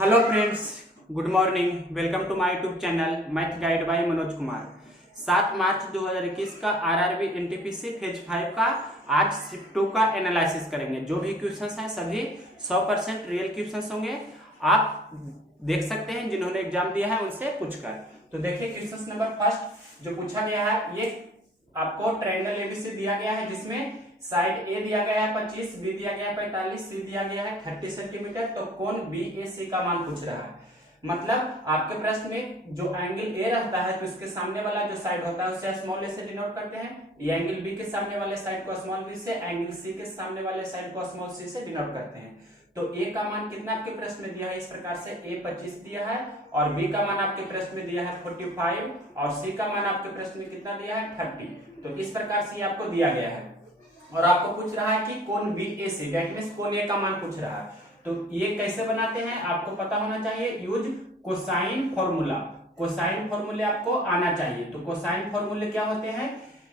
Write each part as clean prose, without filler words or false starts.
Hello friends, good morning. Welcome to my YouTube channel math guide by Manoj Kumar. 7 March 2021 का RRB NTPC phase 5 का आज shift 2 का analysis करेंगे। जो भी क्वेश्चंस हैं सभी 100% रियल क्वेश्चंस होंगे। आप देख सकते हैं जिन्होंने एग्जाम दिया है उनसे पूछकर। तो देखिए क्वेश्चन नंबर फर्स्ट जो पूछा गया है, ये आपको ट्रायंगल एबीसी दिया गया है जिसमें साइड ए दिया गया है 25, बी दिया गया है 45, सी दिया गया है 30 सेंटीमीटर। तो कोण बी ए सी का मान पूछ रहा है। मतलब आपके प्रश्न में जो एंगल ए रहता है तो उसके सामने वाला जो साइड होता है उसे स्मॉल ए से डिनोट करते हैं। ये एंगल बी के सामने वाले साइड को स्मॉल बी से, एंगल सी के सामने वाले साइड को स्मॉल सी से डिनोट करते हैं। तो ए का मान कितना आपके प्रश्न में दिया है, इस प्रकार से ए 25 दिया है और बी का मान आपके प्रश्न में दिया है 45 और सी का मान आपके प्रश्न में कितना दिया है 30। तो इस प्रकार से आपको दिया गया है और आपको पूछ रहा है कि कोण B A C, that means कोण ए का मान पूछ रहा है। तो ये कैसे बनाते हैं आपको पता होना चाहिए। Use cosine formula. कोसाइन फॉर्मूले आपको आना चाहिए। तो कोसाइन फॉर्मूले क्या होते हैं,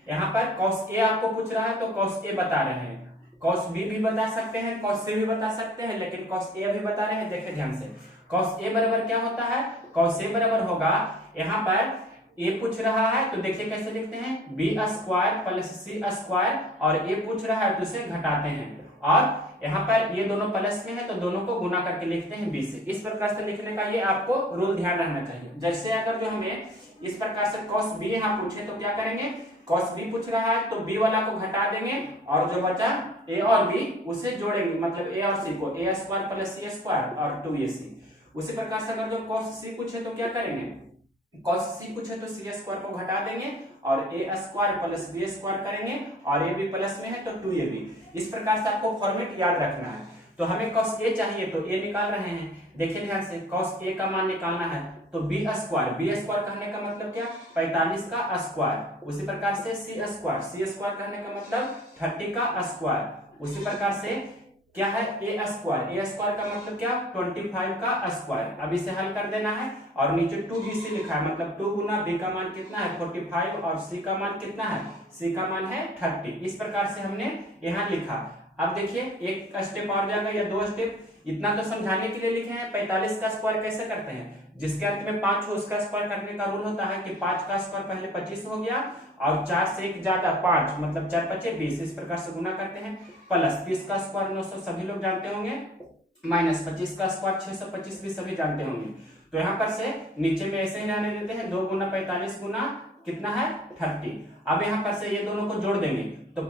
यहाँ पर cos ए आपको पूछ रहा है तो cos ए बता रहे हैं, cos बी भी बता सकते हैं, cos सी भी बता सकते हैं, लेकिन cos ए भी बता रहे हैं। देखें ध्यान से, cos ए बराबर क्या होता है, cos ए बराबर होगा, यहाँ पर ए पूछ रहा है तो देखिए कैसे लिखते हैं, बी स्क्वायर प्लस सी स्क्वायर, और ए पूछ रहा है तो उसे घटाते हैं और यहाँ पर ये दोनों प्लस में है तो दोनों को गुना करके लिखते हैं बी से। इस प्रकार से लिखने का ये आपको रूल ध्यान रखना चाहिए। जैसे अगर जो हमें इस प्रकार से cos बी यहाँ पूछे तो क्या करेंगे, cos बी पूछ रहा है तो बी वाला को घटा देंगे और जो बचा ए और बी उसे जोड़ेंगे, मतलब ए और सी को, ए स्क्वायर प्लस सी स्क्वायर और 2ac। उसी प्रकार से अगर जो cos सी पूछे तो क्या करेंगे, cos सी पूछे तो सी स्क्वायर को घटा देंगे और ए स्क्वायर प्लस बी स्क्वायर करेंगे और ए भी प्लस में है तो 2ab। इस प्रकार से आपको फॉर्मेट याद रखना है। तो हमें cos ए चाहिए तो ए निकाल रहे हैं। देखिए ध्यान से, cos ए का मान निकालना है तो बी स्क्वायर कहने का मतलब क्या, 45 का स्क्वायर। उसी प्रकार से सी स्क्वायर कहने का मतलब 30 का स्क्वायर। उसी प्रकार से क्या है, ए स्क्वायर का मतलब क्या, 25 का स्क्वायर। अब इसे हल कर देना है और नीचे 2bc लिखा है, मतलब 2 गुना बी का मान कितना है 45 और सी का मान कितना है, सी का मान है 30। इस प्रकार से हमने यहाँ लिखा। अब देखिए एक स्टेप और जाएगा या 2 स्टेप, इतना तो समझाने के लिए लिखे हैं। 45 का स्क्वायर कैसे करते हैं, जिसके अंत में 5 हो उसका स्क्वायर करने का रूल होता है कि 5 का स्क्वायर पहले 25 हो गया और 4 से 1 ज्यादा 5, मतलब 4 5 20। इस प्रकार से गुना करते हैं। प्लस 30 का स्क्वायर 900 सभी लोग जानते होंगे, माइनस 25 का स्क्वायर 625 भी सभी जानते होंगे। तो यहाँ पर से नीचे में ऐसे ही रहने देते हैं, 2 गुना 45 गुना कितना है 30। अब यहाँ पर से ये दोनों को जोड़ देंगे तो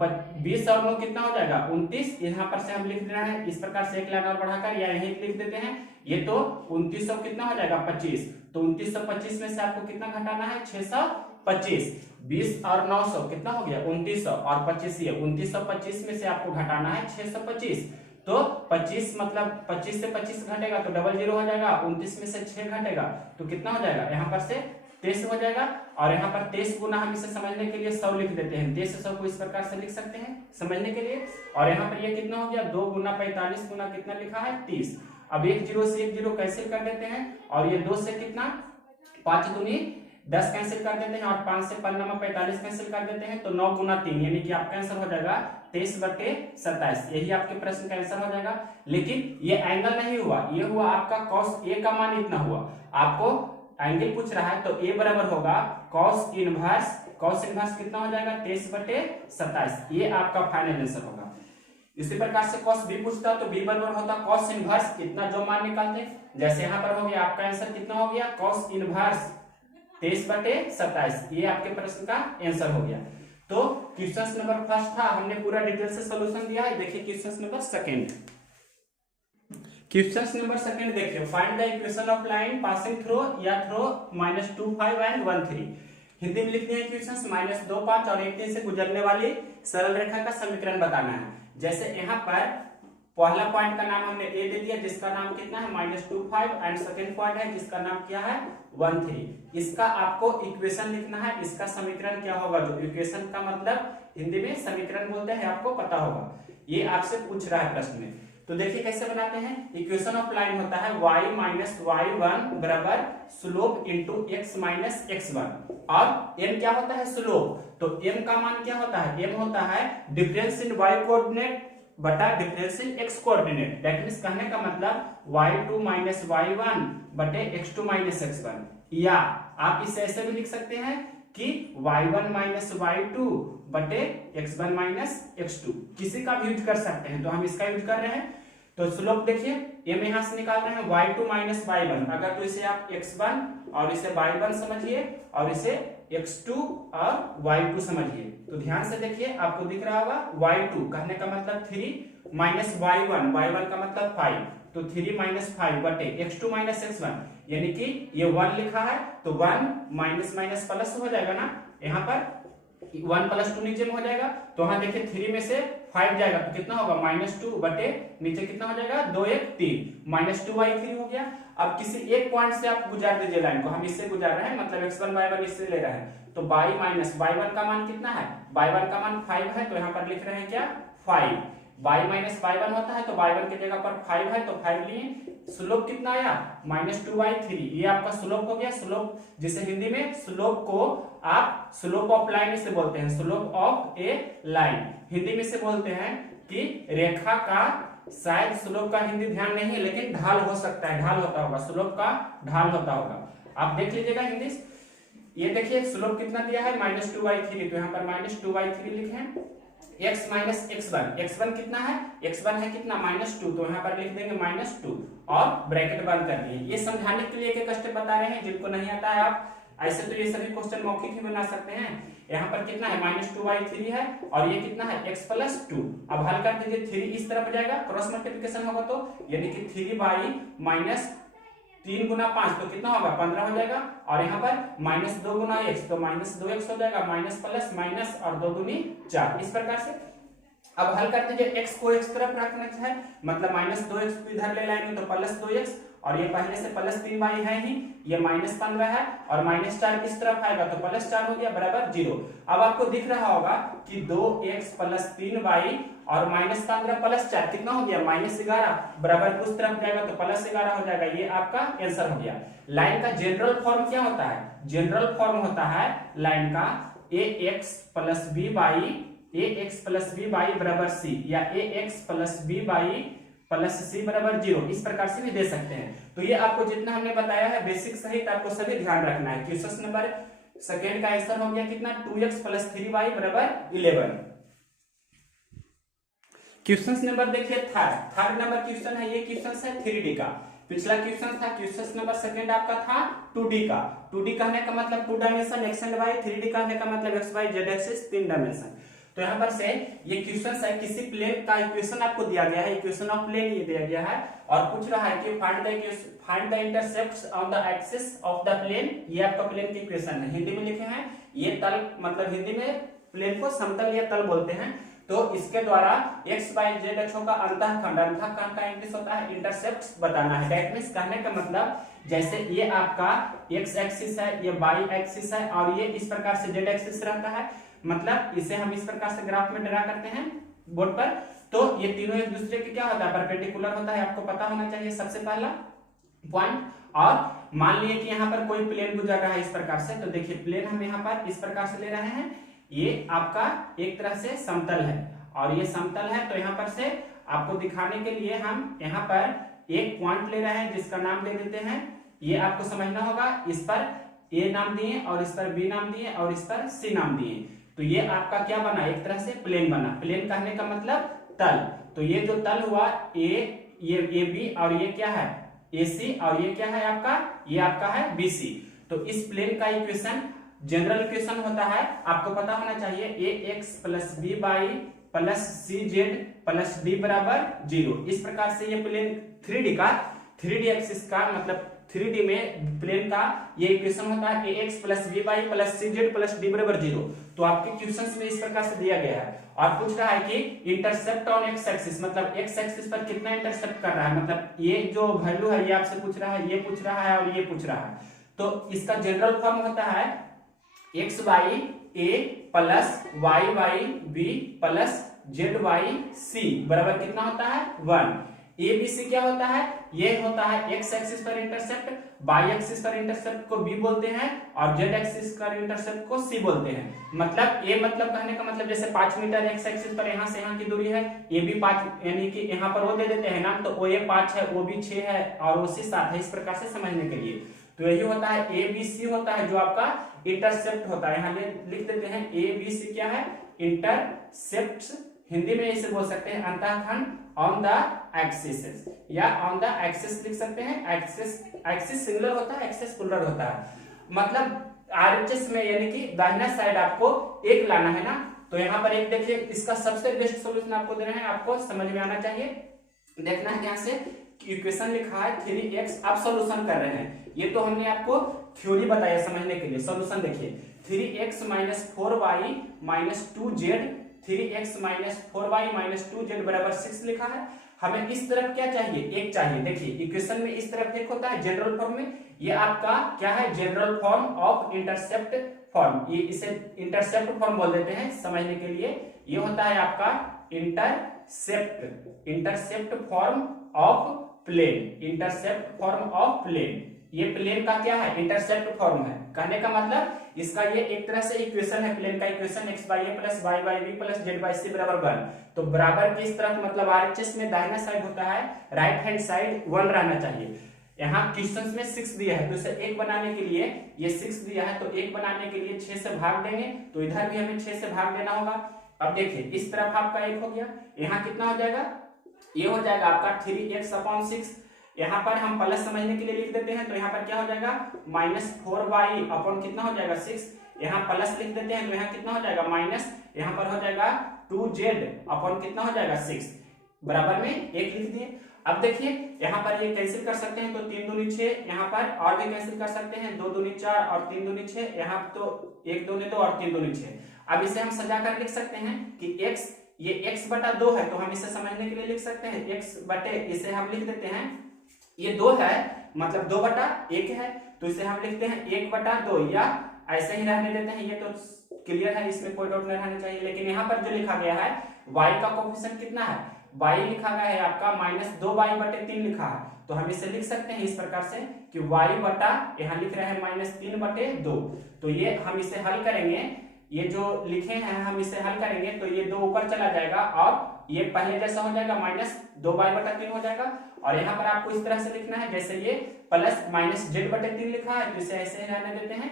20 और 9 कितना हो जाएगा 29। यहाँ पर से हम लिख देना है इस प्रकार से, एक लाइन और बढ़ाकर या यहीं लिख देते हैं। ये तो 2900 कितना हो जाएगा 25, तो 2925 में से आपको कितना घटाना है 625। 20 और 900 कितना हो गया 2900 और 25 ये 2925 में से आपको घटाना है 625। तो 25 मतलब 25 से 25 घटेगा तो डबल 0 हो जाएगा, 29 में से 6 घटेगा तो कितना हो जाएगा, यहाँ पर से 23 हो जाएगा। और यहाँ पर 23 गुना हम इसे समझने के लिए 100 लिख देते हैं। 23 100 को इस प्रकार से लिख सकते हैं समझने के लिए। और यहाँ पर ये कितना हो गया, 2 गुना 45 गुना कितना लिखा है 30। अब 1 0 से 1 0 कैंसिल कर देते हैं और ये 2 से कितना 5 दूनी 10 कैंसिल कर देते हैं और 5 से 45 कैंसिल कर देते हैं तो 9 गुना 3 यानी कि आपका आंसर हो जाएगा 23/27। यही आपके प्रश्न का आंसर हो जाएगा। लेकिन ये एंगल नहीं हुआ, ये हुआ आपका cos ए का मान इतना हुआ। आपको एंगल पूछ रहा है तो ए बराबर होगा cos इनवर्स कितना हो जाएगा 23/27। ये आपका फाइनल आंसर होगा। इसी प्रकार से cos बी पूछता तो बी बराबर होता cos इनवर्स इतना, जो मान निकालते हैं। जैसे यहाँ पर हो गया आपका आंसर कितना हो गया cos इनवर्स 23/27। ये आपके प्रश्न का आंसर हो गया। तो क्वेश्चन नंबर फर्स्ट था, हमने पूरा डिटेल से सॉल्यूशन दिया है। देखिए question number second. Question number second देखिए, find the equation of line passing through या थ्रू -25 एंड 13। हिंदी में लिखते हैं क्वेश्चन -25 और 13 से गुजरने वाली सरल रेखा का समीकरण बताना है। जैसे यहाँ पर पहला पॉइंट का नाम हमने ए दे दिया जिसका नाम कितना है -25 एंड सेकंड पॉइंट है जिसका नाम क्या है 13। इसका आपको इक्वेशन लिखना है। इसका समीकरण क्या होगा, जो इक्वेशन का मतलब हिंदी में समीकरण बोलते हैं, आपको पता होगा। ये आपसे पूछ रहा है प्रश्न में। तो देखिए कैसे बनाते हैं। इक्वेशन ऑफ लाइन होता है y माइनस y1 बराबर slope into x minus x1 और m क्या होता है स्लोप। तो m का मान क्या होता है, m होता है डिफरेंस इन y कोऑर्डिनेट बटा differential x coordinate. That means कहने का मतलब y2 माइनस y1 बटे x2 माइनस x1, या आप इसे ऐसे भी लिख सकते हैं कि y1 माइनस y2 बटे x1 माइनस x2, किसी का भी यूज कर सकते हैं। तो हम इसका यूज कर रहे हैं। तो स्लोप देखिए, ये मैं यहां से निकाल रहे हैं y2 माइनस y1, अगर तो इसे आप x1 और इसे y1 समझिए और इसे x2 और y2 समझिए। तो ध्यान से देखिए, आपको दिख रहा होगा y2 कहने का मतलब 3 माइनस y1, y1 का मतलब 5, तो 3 माइनस 5 बटे x2 माइनस x1, यानी कि ये 1 लिखा है तो 1 माइनस माइनस प्लस हो जाएगा ना, यहाँ पर 1 प्लस 2 नीचे में हो जाएगा। तो हाँ देखिए 3 में से 5 जाएगा तो कितना होगा -2 बटे नीचे कितना हो जाएगा 2 1 3, -2y3 हो गया। अब किसी एक पॉइंट से आप गुजार दीजिए लाइन को, हम इससे गुजार रहे हैं मतलब x1 y1 इससे ले रहे हैं। तो y माइनस y1 का मान कितना है, y1 का मान 5 है, तो यहाँ पर लिख रहे हैं क्या 5, y माइनस y1 होता है तो y1 की जगह पर 5 है तो 5 लिए। स्लोप कितना आया -2y3, ये आपका स्लोप हो गया। स्लोप जिसे हिंदी में स्लोप को आप स्लोप ऑफ लाइन से बोलते हैं, slope of A line Hindi में से बोलते हैं कि रेखा का, शायद स्लोप का हिंदी ध्यान नहीं है लेकिन ढाल हो सकता है, ढाल होता होगा, स्लोप का ढाल होता होगा, आप देख लीजिएगा हिंदी। ये देखिए स्लोप कितना दिया है -2y3, तो यहाँ पर -2y3 लिखे। x माइनस x1 कितना है, x1 है कितना -2, तो यहाँ पर लिख देंगे -2 और ब्रैकेट बंद कर दिए। ये समझाने के लिए एक स्टेप बता रहे हैं, जिनको नहीं आता है आप ऐसे तो ये सभी क्वेश्चन मौखिक ही बना सकते हैं। यहाँ पर कितना है -2y3 है और ये कितना है x प्लस 2। अब हल कर दीजिए, 3 इस तरफ जाएगा, क्रॉस मल्टीप्लिकेशन होगा तो यानी कि 3y माइनस 3 गुना 5 तो कितना होगा 15 हो जाएगा, और यहाँ पर -2 गुना x तो -2x हो जाएगा, माइनस प्लस माइनस और 2 दूनी 4, इस प्रकार से। अब हल करते हैं, x को x तरफ रखना है मतलब -2x को इधर ले लाएंगे तो +2x, और ये पहले से +3y है ही, ये -15 है और -4 इस तरफ आएगा तो +4 हो गया बराबर 0। अब आपको दिख रहा होगा कि 2x + 3y और -15 + 4 कितना हो गया -11, बराबर उस तरफ जाएगा तो +11 हो जाएगा, ये आपका आंसर हो गया। लाइन का जनरल फॉर्म क्या होता है, जनरल फॉर्म होता है लाइन का ax + by बराबर c, या ax + by प्लस c बराबर 0, इस प्रकार से भी दे सकते हैं। तो ये आपको जितना हमने बताया है बेसिक सहित आपको सभी ध्यान रखना है। क्वेश्चन नंबर सेकंड का आंसर हो गया कितना 2x + 3y बराबर 11। क्वेश्चन नंबर देखिए थर्ड नंबर क्वेश्चन है, ये क्वेश्चन है 3D का। पिछला क्वेश्चन था क्वेश्चन नंबर सेकंड आपका था 2D का। 2D कहने का मतलब 2 dimension x and y, 3D कहने का मतलब x y z axis 3 dimension. तो यहाँ पर से ये क्वेश्चन है, किसी प्लेन का इक्वेशन आपको दिया गया है, इक्वेशन ऑफ प्लेन ये दिया गया है और पूछ रहा है कि find the intercepts on the axis of the plane. ये आपका प्लेन की इक्वेशन है, हिंदी में लिखे हैं ये तल, मतलब हिंदी में प्लेन को समतल या तल बोलते हैं। तो इसके द्वारा x y z अक्षों का अंतःखंड का इंग्लिश होता है इंटरसेप्ट्स बताना है। दैट मींस कहने का मतलब जैसे ये आपका x एक्सिस है, ये y एक्सिस है और ये इस प्रकार से z एक्सिस रहता है, मतलब इसे हम इस प्रकार से ग्राफ में ड्रा करते हैं बोर्ड पर, तो ये तीनों एक दूसरे के क्या होता है परपेंडिकुलर होता है, आपको पता होना चाहिए सबसे पहला पॉइंट। और मान लिए कि यहाँ पर कोई प्लेन गुजर रहा है इस प्रकार से, तो देखिए प्लेन हम यहाँ पर इस प्रकार से ले रहे हैं, ये आपका एक तरह से समतल है और ये समतल है। तो यहाँ पर से आपको दिखाने के लिए हम यहाँ पर एक पॉइंट ले रहे हैं जिसका नाम दे देते हैं, ये आपको समझना होगा, इस पर a नाम दिए और इस पर b नाम दिए और इस पर c नाम दिए, तो ये आपका क्या बना एक तरह से प्लेन बना। प्लेन कहने का मतलब तल, तो ये जो तल हुआ ये b और ये क्या है AC और ये क्या है आपका, ये आपका है BC। तो इस प्लेन का इक्वेशन जनरल इक्वेशन होता है, आपको पता होना चाहिए ax + by + cz + d बराबर 0। इस प्रकार से ये प्लेन 3D एक्सिस का मतलब 3D में प्लेन का ये इक्वेशन होता है ax + by + cz + d बराबर 0। तो आपके क्वेश्चंस में इस प्रकार से दिया गया है और पूछ रहा है कि इंटरसेप्ट ऑन x एक्सिस, मतलब x एक्सिस पर कितना इंटरसेप्ट कर रहा है, मतलब ये जो वैल्यू है ये आपसे पूछ रहा है, ये पूछ रहा है और ये पूछ रहा है। तो इसका जनरल फॉर्म होता है x by a + y by b + z by c बराबर कितना होता है 1। ए बी सी क्या होता है, ये होता है एक्स एक्सिस पर इंटरसेप्ट, वाई एक्सिस पर इंटरसेप्ट को बी बोलते हैं और जेड एक्सिस पर इंटरसेप्ट को सी बोलते हैं। मतलब ए मतलब कहने का मतलब जैसे 5 मीटर एक्स एक्सिस पर यहाँ से यहाँ की दूरी है, ए बी 5 यानी कि यहाँ पर वो दे देते हैं नाम, तो ओ ए 5 है, ओ बी 6 है और ओ सी 7 है, इस प्रकार से समझने के लिए। तो यही होता है ए बी सी होता है जो आपका इंटरसेप्ट होता है। यहाँ लिख देते हैं ए बी सी क्या है, इंटरसेप्ट, हिंदी में इसे बोल सकते हैं अंतःखंड ऑन द एक्सिस या ऑन द एक्सिस लिख सकते हैं। एक्सिस सिंगुलर होता है, एक्सिस प्लुरल होता है। मतलब आरएचएस में यानी कि दाहिना साइड आपको एक लाना है ना, तो यहाँ पर एक देखिए, इसका सबसे बेस्ट सॉल्यूशन आपको दे रहे हैं, आपको समझ में आना चाहिए। देखना है यहाँ से इक्वेशन लिखा है 3x, आप सॉल्यूशन कर रहे हैं। ये तो हमने आपको थ्योरी बताया समझने के लिए। सॉल्यूशन देखिए 3x - 4y - 2z, 3x - 4y - 2z बराबर 6 लिखा है। हमें इस तरफ क्या चाहिए, एक चाहिए। देखिए इक्वेशन में इस तरफ एक होता है जनरल फॉर्म में, ये आपका क्या है, general form of intercept form, ये इसे इंटरसेप्ट फॉर्म बोल देते हैं समझने के लिए। ये होता है आपका intercept form of plane, intercept form of plane. ये प्लेन का क्या है, इंटरसेप्ट फॉर्म है। कहने का मतलब इसका ये एक तरह से इक्वेशन है, प्लेन का equation x by a + y by b + z by c बराबर 1। तो बराबर किस तरफ, मतलब आरएचएस में दाहिना साइड होता है, राइट हैंड साइड 1 रहना चाहिए। यहाँ क्वेश्चंस में 6 दिया है, तो इसे 1 बनाने के लिए ये 6 दिया है, तो 1 बनाने के लिए 6 से भाग देंगे, तो इधर भी हमें 6 से भाग देना होगा। अब देखिए इस तरफ आपका 1 हो गया, यहाँ कितना हो जाएगा, ये हो जाएगा आपका 3x/6। यहाँ पर हम प्लस समझने के लिए लिख देते हैं, तो यहाँ पर क्या हो जाएगा -4y अपॉन कितना हो जाएगा 6, यहाँ प्लस लिख देते हैं, तो यहाँ कितना हो जाएगा माइनस, यहाँ पर हो जाएगा 2z अपॉन कितना हो जाएगा 6, बराबर में 1 लिख दिए। अब देखिए यहाँ पर ये कैंसिल कर सकते हैं, तो 3 दूनी 6, यहाँ पर और भी कैंसिल कर सकते हैं, 2 दूनी 4 और 3 दूनी 6, यहाँ तो 1 दूनी 2 और 3 दूनी 6। अब इसे हम सजा कर लिख सकते हैं कि x, ये x/2 है, तो हम इसे समझने के लिए लिख सकते हैं x/, इसे हम लिख देते हैं, ये 2 है मतलब 2/1 है, तो इसे हम लिखते हैं 1/2 या ऐसे ही रहने देते हैं। ये तो क्लियर है, इसमें कोई डाउट नहीं रहना चाहिए। लेकिन यहाँ पर जो लिखा गया है y का कोफिशिएंट कितना है, y लिखा गया है आपका -2y/3 लिखा है, तो हम इसे लिख सकते हैं इस प्रकार से कि y बटा, यहाँ लिख रहे हैं -3/2। तो ये हम इसे हल करेंगे, ये जो लिखे हैं हम इसे हल करेंगे, तो ये 2 ऊपर चला जाएगा और ये पहले जैसा हो जाएगा -2y/3 हो जाएगा। और यहाँ पर आपको इस तरह से लिखना है, जैसे ये प्लस -z/3 लिखा है, तो इसे ऐसे ही रहने देते हैं,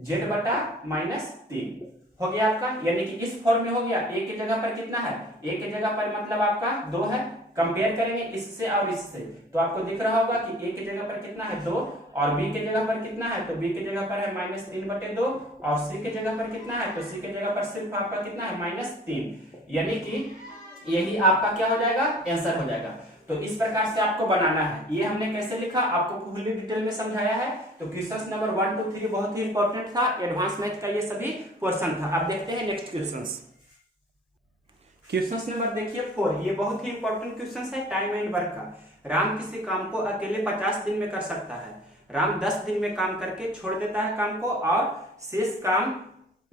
z/-3 हो गया आपका, यानी कि इस फॉर्म में हो गया। a की जगह पर कितना है, a की जगह पर मतलब आपका 2 है। कंपेयर करेंगे इससे और इससे, तो आपको दिख रहा होगा कि a की जगह पर कितना है 2 और b की जगह पर कितना है, तो b की जगह पर है -3/2 और c की जगह पर कितना है, तो c की जगह पर सिर्फ आपका कितना है -3, यानी कि यही आपका क्या हो जाएगा, आंसर हो जाएगा। तो इस प्रकार से आपको बनाना है। ये हमने कैसे लिखा आपको फुल्ली डिटेल में समझाया है। तो क्वेश्चन नंबर 1 2 3 बहुत ही इंपॉर्टेंट था, एडवांस मैथ का ये सभी पोर्शन था। अब देखते हैं नेक्स्ट क्वेश्चंस। क्वेश्चन नंबर देखिए 4, ये बहुत ही इंपॉर्टेंट क्वेश्चन है टाइम एंड वर्क का। राम किसी काम को अकेले 50 दिन में कर सकता है। राम 10 दिन में काम करके छोड़ देता है काम को और शेष काम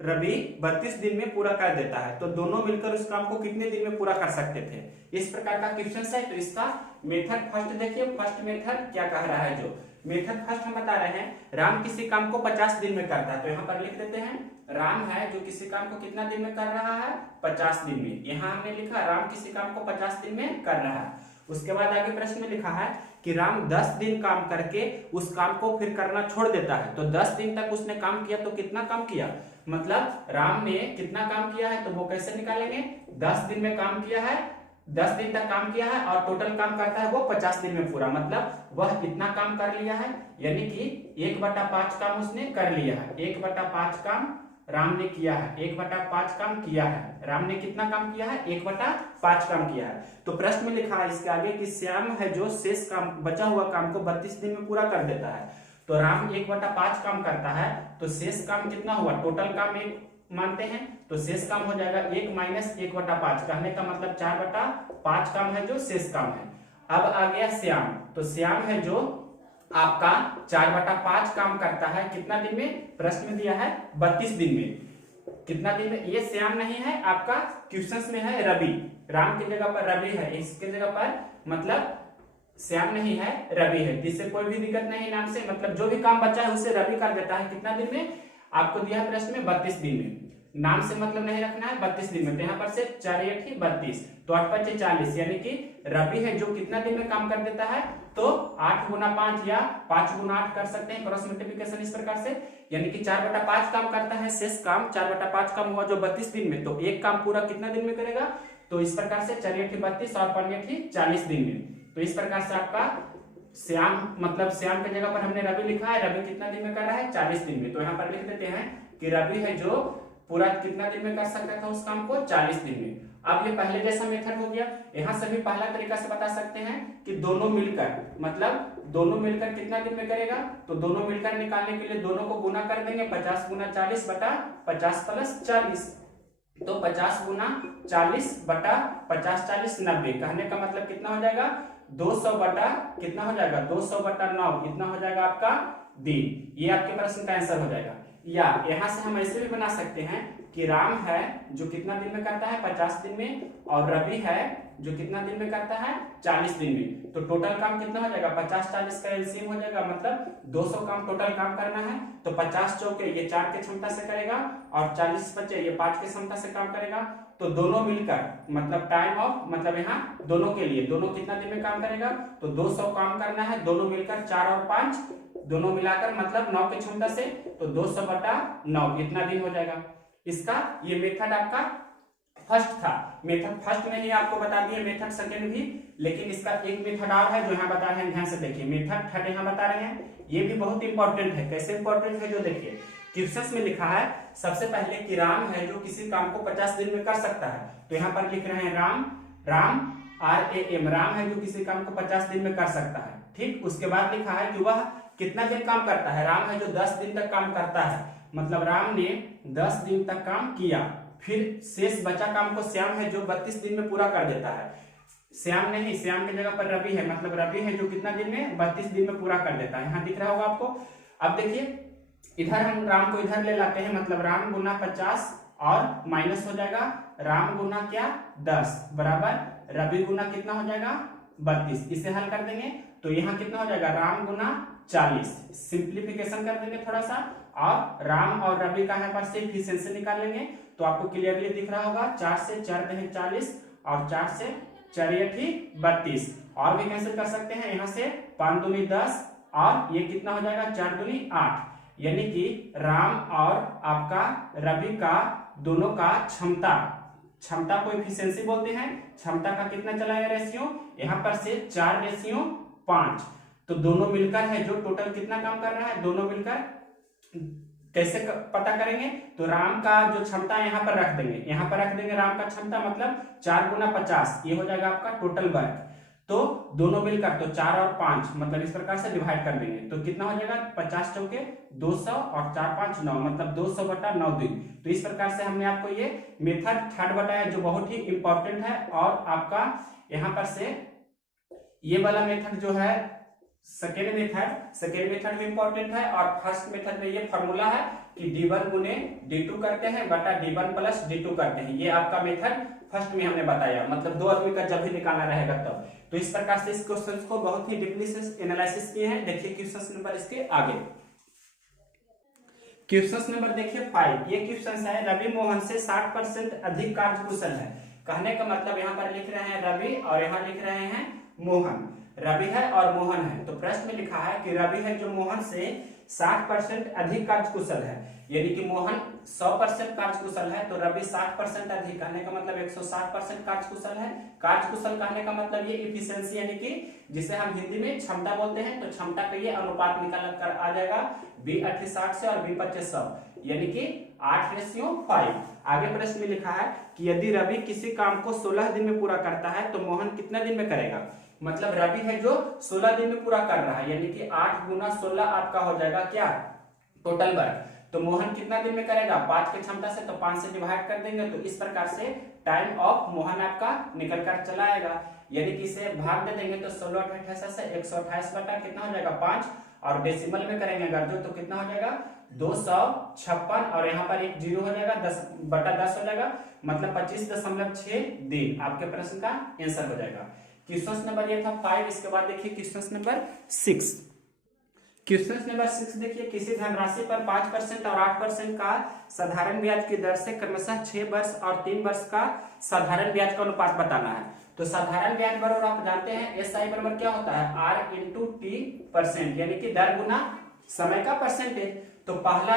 रवि 32 दिन में पूरा कर देता है। तो दोनों मिलकर उस काम को कितने दिन में पूरा कर सकते थे, इस प्रकार का क्वेश्चन है। तो इसका मेथड फर्स्ट देखिए, फर्स्ट मेथड क्या कह रहा है, जो मेथड फर्स्ट हम बता रहे हैं, राम किसी काम को 50 दिन में करता है। तो यहाँ पर लिख देते हैं राम है जो किसी काम को कितना दिन में कर रहा है, 50 दिन में। यहाँ हमने लिखा राम किसी काम को 50 दिन में कर रहा है। उसके बाद आगे प्रश्न में लिखा है कि राम 10 दिन काम करके उस काम को फिर करना छोड़ देता है। तो 10 दिन तक उसने काम किया, तो कितना काम किया, मतलब राम ने कितना काम किया है, तो वो कैसे निकालेंगे, 10 दिन में काम किया है, 10 दिन तक काम किया है और टोटल काम करता है वो 50 दिन में पूरा, मतलब वह इतना काम कर लिया है, यानी कि 1/5 काम उसने कर लिया है। 1/5 काम राम ने किया है, 1/5 काम किया है। राम ने कितना काम किया है, 1/5 काम किया है। तो प्रश्न में लिखा है इसके आगे कि श्याम है जो शेष काम, बचा हुआ काम को 32 दिन में पूरा कर देता है। तो राम 1/5 काम करता है, तो शेष काम कितना हुआ, टोटल काम 1 मानते हैं, तो शेष काम हो जाएगा 1 - 1/5, कहने का मतलब 4/5 काम है जो शेष काम है। अब आ गया श्याम, तो श्याम है जो आपका 4/5 काम करता है, कितना दिन में, प्रश्न में दिया है 32 दिन में। कितना दिन में, ये श्याम नहीं है आपका, क्वेश्चंस में है रवि, राम की जगह पर रवि है, इसके जगह पर मतलब श्याम नहीं है, रवि है। जिससे कोई भी दिक्कत नहीं नाम से, मतलब जो भी काम बचा है उससे रवि कर देता है। कितना दिन में आपको दिया है प्रश्न में? 32 दिन में। नाम से मतलब नहीं रखना है, 32 दिन में। तो यहाँ पर से 4 8 32, तो 8 5 40, यानी कि रवि है जो कितना दिन में काम कर देता है? तो 8 गुना 5 या 5 गुना 8 कर सकते हैं क्रॉस मल्टीप्लिकेशन इस प्रकार से, यानी कि 4/5 काम करता है। शेष काम 4/5 काम हुआ जो 32 दिन में, तो एक काम पूरा कितना दिन में करेगा? तो इस प्रकार से 4 8 32 और 5 8 40 दिन में। तो इस प्रकार से आपका श्याम, मतलब श्याम की जगह पर हमने रवि लिखा है, रवि कितना दिन में कर रहा है? 40 दिन में। तो यहाँ पर लिख देते हैं कि रवि है जो पूरा कितना दिन में कर सकता था उस काम को? 40 दिन में। अब ये पहले जैसा मेथड हो गया। यहाँ से भी पहला तरीका से बता सकते हैं कि दोनों मिलकर, मतलब दोनों मिलकर कितना दिन में करेगा? तो दोनों मिलकर निकालने के लिए दोनों को गुना कर देंगे। 50 गुना 40 बटा 50 प्लस 40, तो 50 गुना 40 बटा 50 40 90। कहने का मतलब कितना हो जाएगा? 200 बटा कितना हो जाएगा? 200 बटा 9, इतना हो जाएगा आपका दिन। ये आपके प्रश्न का आंसर हो जाएगा। या यहाँ से हम ऐसे भी बना सकते हैं कि राम है जो कितना दिन में करता है? 50 दिन में, और रवि है जो कितना दिन में करता है? 40 दिन में। तो टोटल काम कितना हो जाएगा? 50 40 का एलसीएम हो जाएगा, मतलब 200 काम टोटल काम करना है। तो 50 चौके ये 4 की क्षमता से करेगा, और 40 बचे ये 5 की क्षमता से काम करेगा। तो दोनों मिलकर, मतलब टाइम ऑफ, मतलब यहाँ दोनों के लिए, दोनों कितना दिन में काम करेगा? तो 200 काम करना है, दोनों मिलकर 4 और 5 दोनों मिलाकर, मतलब 9 की क्षमता से, तो 200 बटा 9 इतना दिन हो जाएगा। इसका ये मेथड आपका फर्स्ट था। मेथड फर्स्ट में ही आपको बता दिए, मेथड सेकंड भी, लेकिन इसका एक मेथड और है जो यहाँ बता रहे हैं, ध्यान से देखिए। मेथड थर्ड यहाँ बता रहे हैं, ये भी बहुत इंपॉर्टेंट है। कैसे इंपॉर्टेंट है? जो देखिए क्वेश्चन में लिखा है सबसे पहले कि राम है जो किसी काम को 50 दिन में कर सकता है। तो यहाँ पर लिख रहे हैं राम, RAM, राम है जो किसी काम को 50 दिन में कर सकता है। ठीक, उसके बाद लिखा है कि वह कितना दिन काम करता है? राम है जो 10 दिन तक काम करता है, मतलब राम ने 10 दिन तक काम किया। फिर शेष बचा काम को श्याम है जो 32 दिन में पूरा कर देता है। श्याम नहीं, श्याम की जगह पर रवि है, मतलब रवि है जो कितना दिन में? 32 दिन में पूरा कर देता है। यहाँ दिख रहा होगा आपको। अब देखिए इधर हम राम को इधर ले लाते हैं, मतलब राम गुना 50 और माइनस हो जाएगा राम गुना क्या? 10 बराबर रवि गुना कितना हो जाएगा? 32। इसे हल कर देंगे तो यहाँ कितना हो जाएगा? राम गुना 40। सिंप्लीफिकेशन कर देंगे थोड़ा सा, और राम और रवि का यहाँ पर से एफिशिएंसी निकाल लेंगे तो आपको क्लियरली दिख रहा होगा। 4 से 4 दहे 40 और 4 से 4 8 32, और भी कैंसिल कर सकते हैं यहाँ से। 5 दूनी 10 और ये कितना हो जाएगा? 4 दूनी 8, यानी कि राम और आपका रवि का दोनों का क्षमता को एफिशिएंसी बोलते हैं। क्षमता का कितना चला है रेशियो? यहाँ पर से 4:5। तो दोनों मिलकर है जो टोटल कितना काम कर रहा है? दोनों मिलकर कैसे पता करेंगे? तो राम का जो क्षमता यहाँ पर रख देंगे, यहाँ पर रख देंगे राम का क्षमता, मतलब 4 गुना 50, ये हो जाएगा आपका टोटल वर्क। तो दोनों मिलकर तो 4 और 5, मतलब इस प्रकार से डिवाइड कर देंगे तो कितना हो जाएगा? 50 चौके 200 और 4 5 9, मतलब 200 बटा 9 दिन। तो इस प्रकार से हमने आपको ये मेथड थर्ड बताया जो बहुत ही इंपॉर्टेंट है। और आपका यहाँ पर से ये वाला मेथड जो है सेकेंड मेथड भी इंपॉर्टेंट है। और फर्स्ट मेथड में ये फॉर्मूला है कि d1 गुने d2 करते हैं बटा d1 प्लस d2 करते हैं। ये आपका मेथड फर्स्ट में हमने बताया, मतलब 2 आदमी का जब भी निकालना रहेगा तब। तो इस प्रकार से इस क्वेश्चन को बहुत ही डीपली से एनालिसिस किए हैं। देखिए क्वेश्चन नंबर इसके आगे, क्वेश्चन नंबर देखिए 5। ये क्वेश्चन है रवि मोहन से 60% अधिक कार्यकुशल है। कहने का मतलब यहाँ पर लिख रहे हैं रवि और यहाँ लिख रहे हैं मोहन। रवि है और मोहन है, तो प्रश्न में लिखा है कि रवि है जो मोहन से 60% अधिक कार्यकुशल है, यानी कि मोहन 100% कार्यकुशल है तो रवि 60% अधिक। कहने का मतलब 160% कार्यकुशल है। कार्यकुशल कहने का मतलब ये इफिशिएंसी, यानी कि जिसे हम हिंदी में क्षमता बोलते हैं, तो क्षमता का ये अनुपात निकाल कर आ जाएगा B80 60 से और B25 100, यानी कि 8:5। आगे प्रश्न में लिखा है कि यदि रवि किसी काम को 16 दिन में पूरा करता है तो मोहन कितना दिन में करेगा? मतलब रवि है जो 16 दिन में पूरा कर रहा है, यानी कि 8 गुना 16 आपका हो जाएगा क्या? Total work. तो मोहन कितना दिन में करेगा? 5 की क्षमता से, तो 5 से डिवाइड कर देंगे तो इस प्रकार से टाइम ऑफ मोहन आपका निकल कर चला आएगा, यानी कि इसे भाग दे देंगे तो 16 28 से 128 बटा कितना हो जाएगा? 5, और डेसिमल में करेंगे अगर जो तो कितना हो जाएगा? 256, और यहाँ पर एक जीरो हो जाएगा, 10 बटा 10 हो जाएगा, मतलब 25.6 दिन आपके प्रश्न का आंसर हो जाएगा। क्वेश्चन नंबर ये था 5। इसके बाद देखिए क्वेश्चन नंबर 6। क्वेश्चन नंबर 6 देखिए, किसी धनराशि पर 5% और 8% का साधारण ब्याज की दर से क्रमशः 6 वर्ष और 3 वर्ष का साधारण ब्याज का अनुपात बताना है। तो साधारण ब्याज बराबर आप जानते हैं एसआई बराबर क्या होता है, आर इंटू टी परसेंट, यानी कि दर गुना समय का परसेंटेज। तो पहला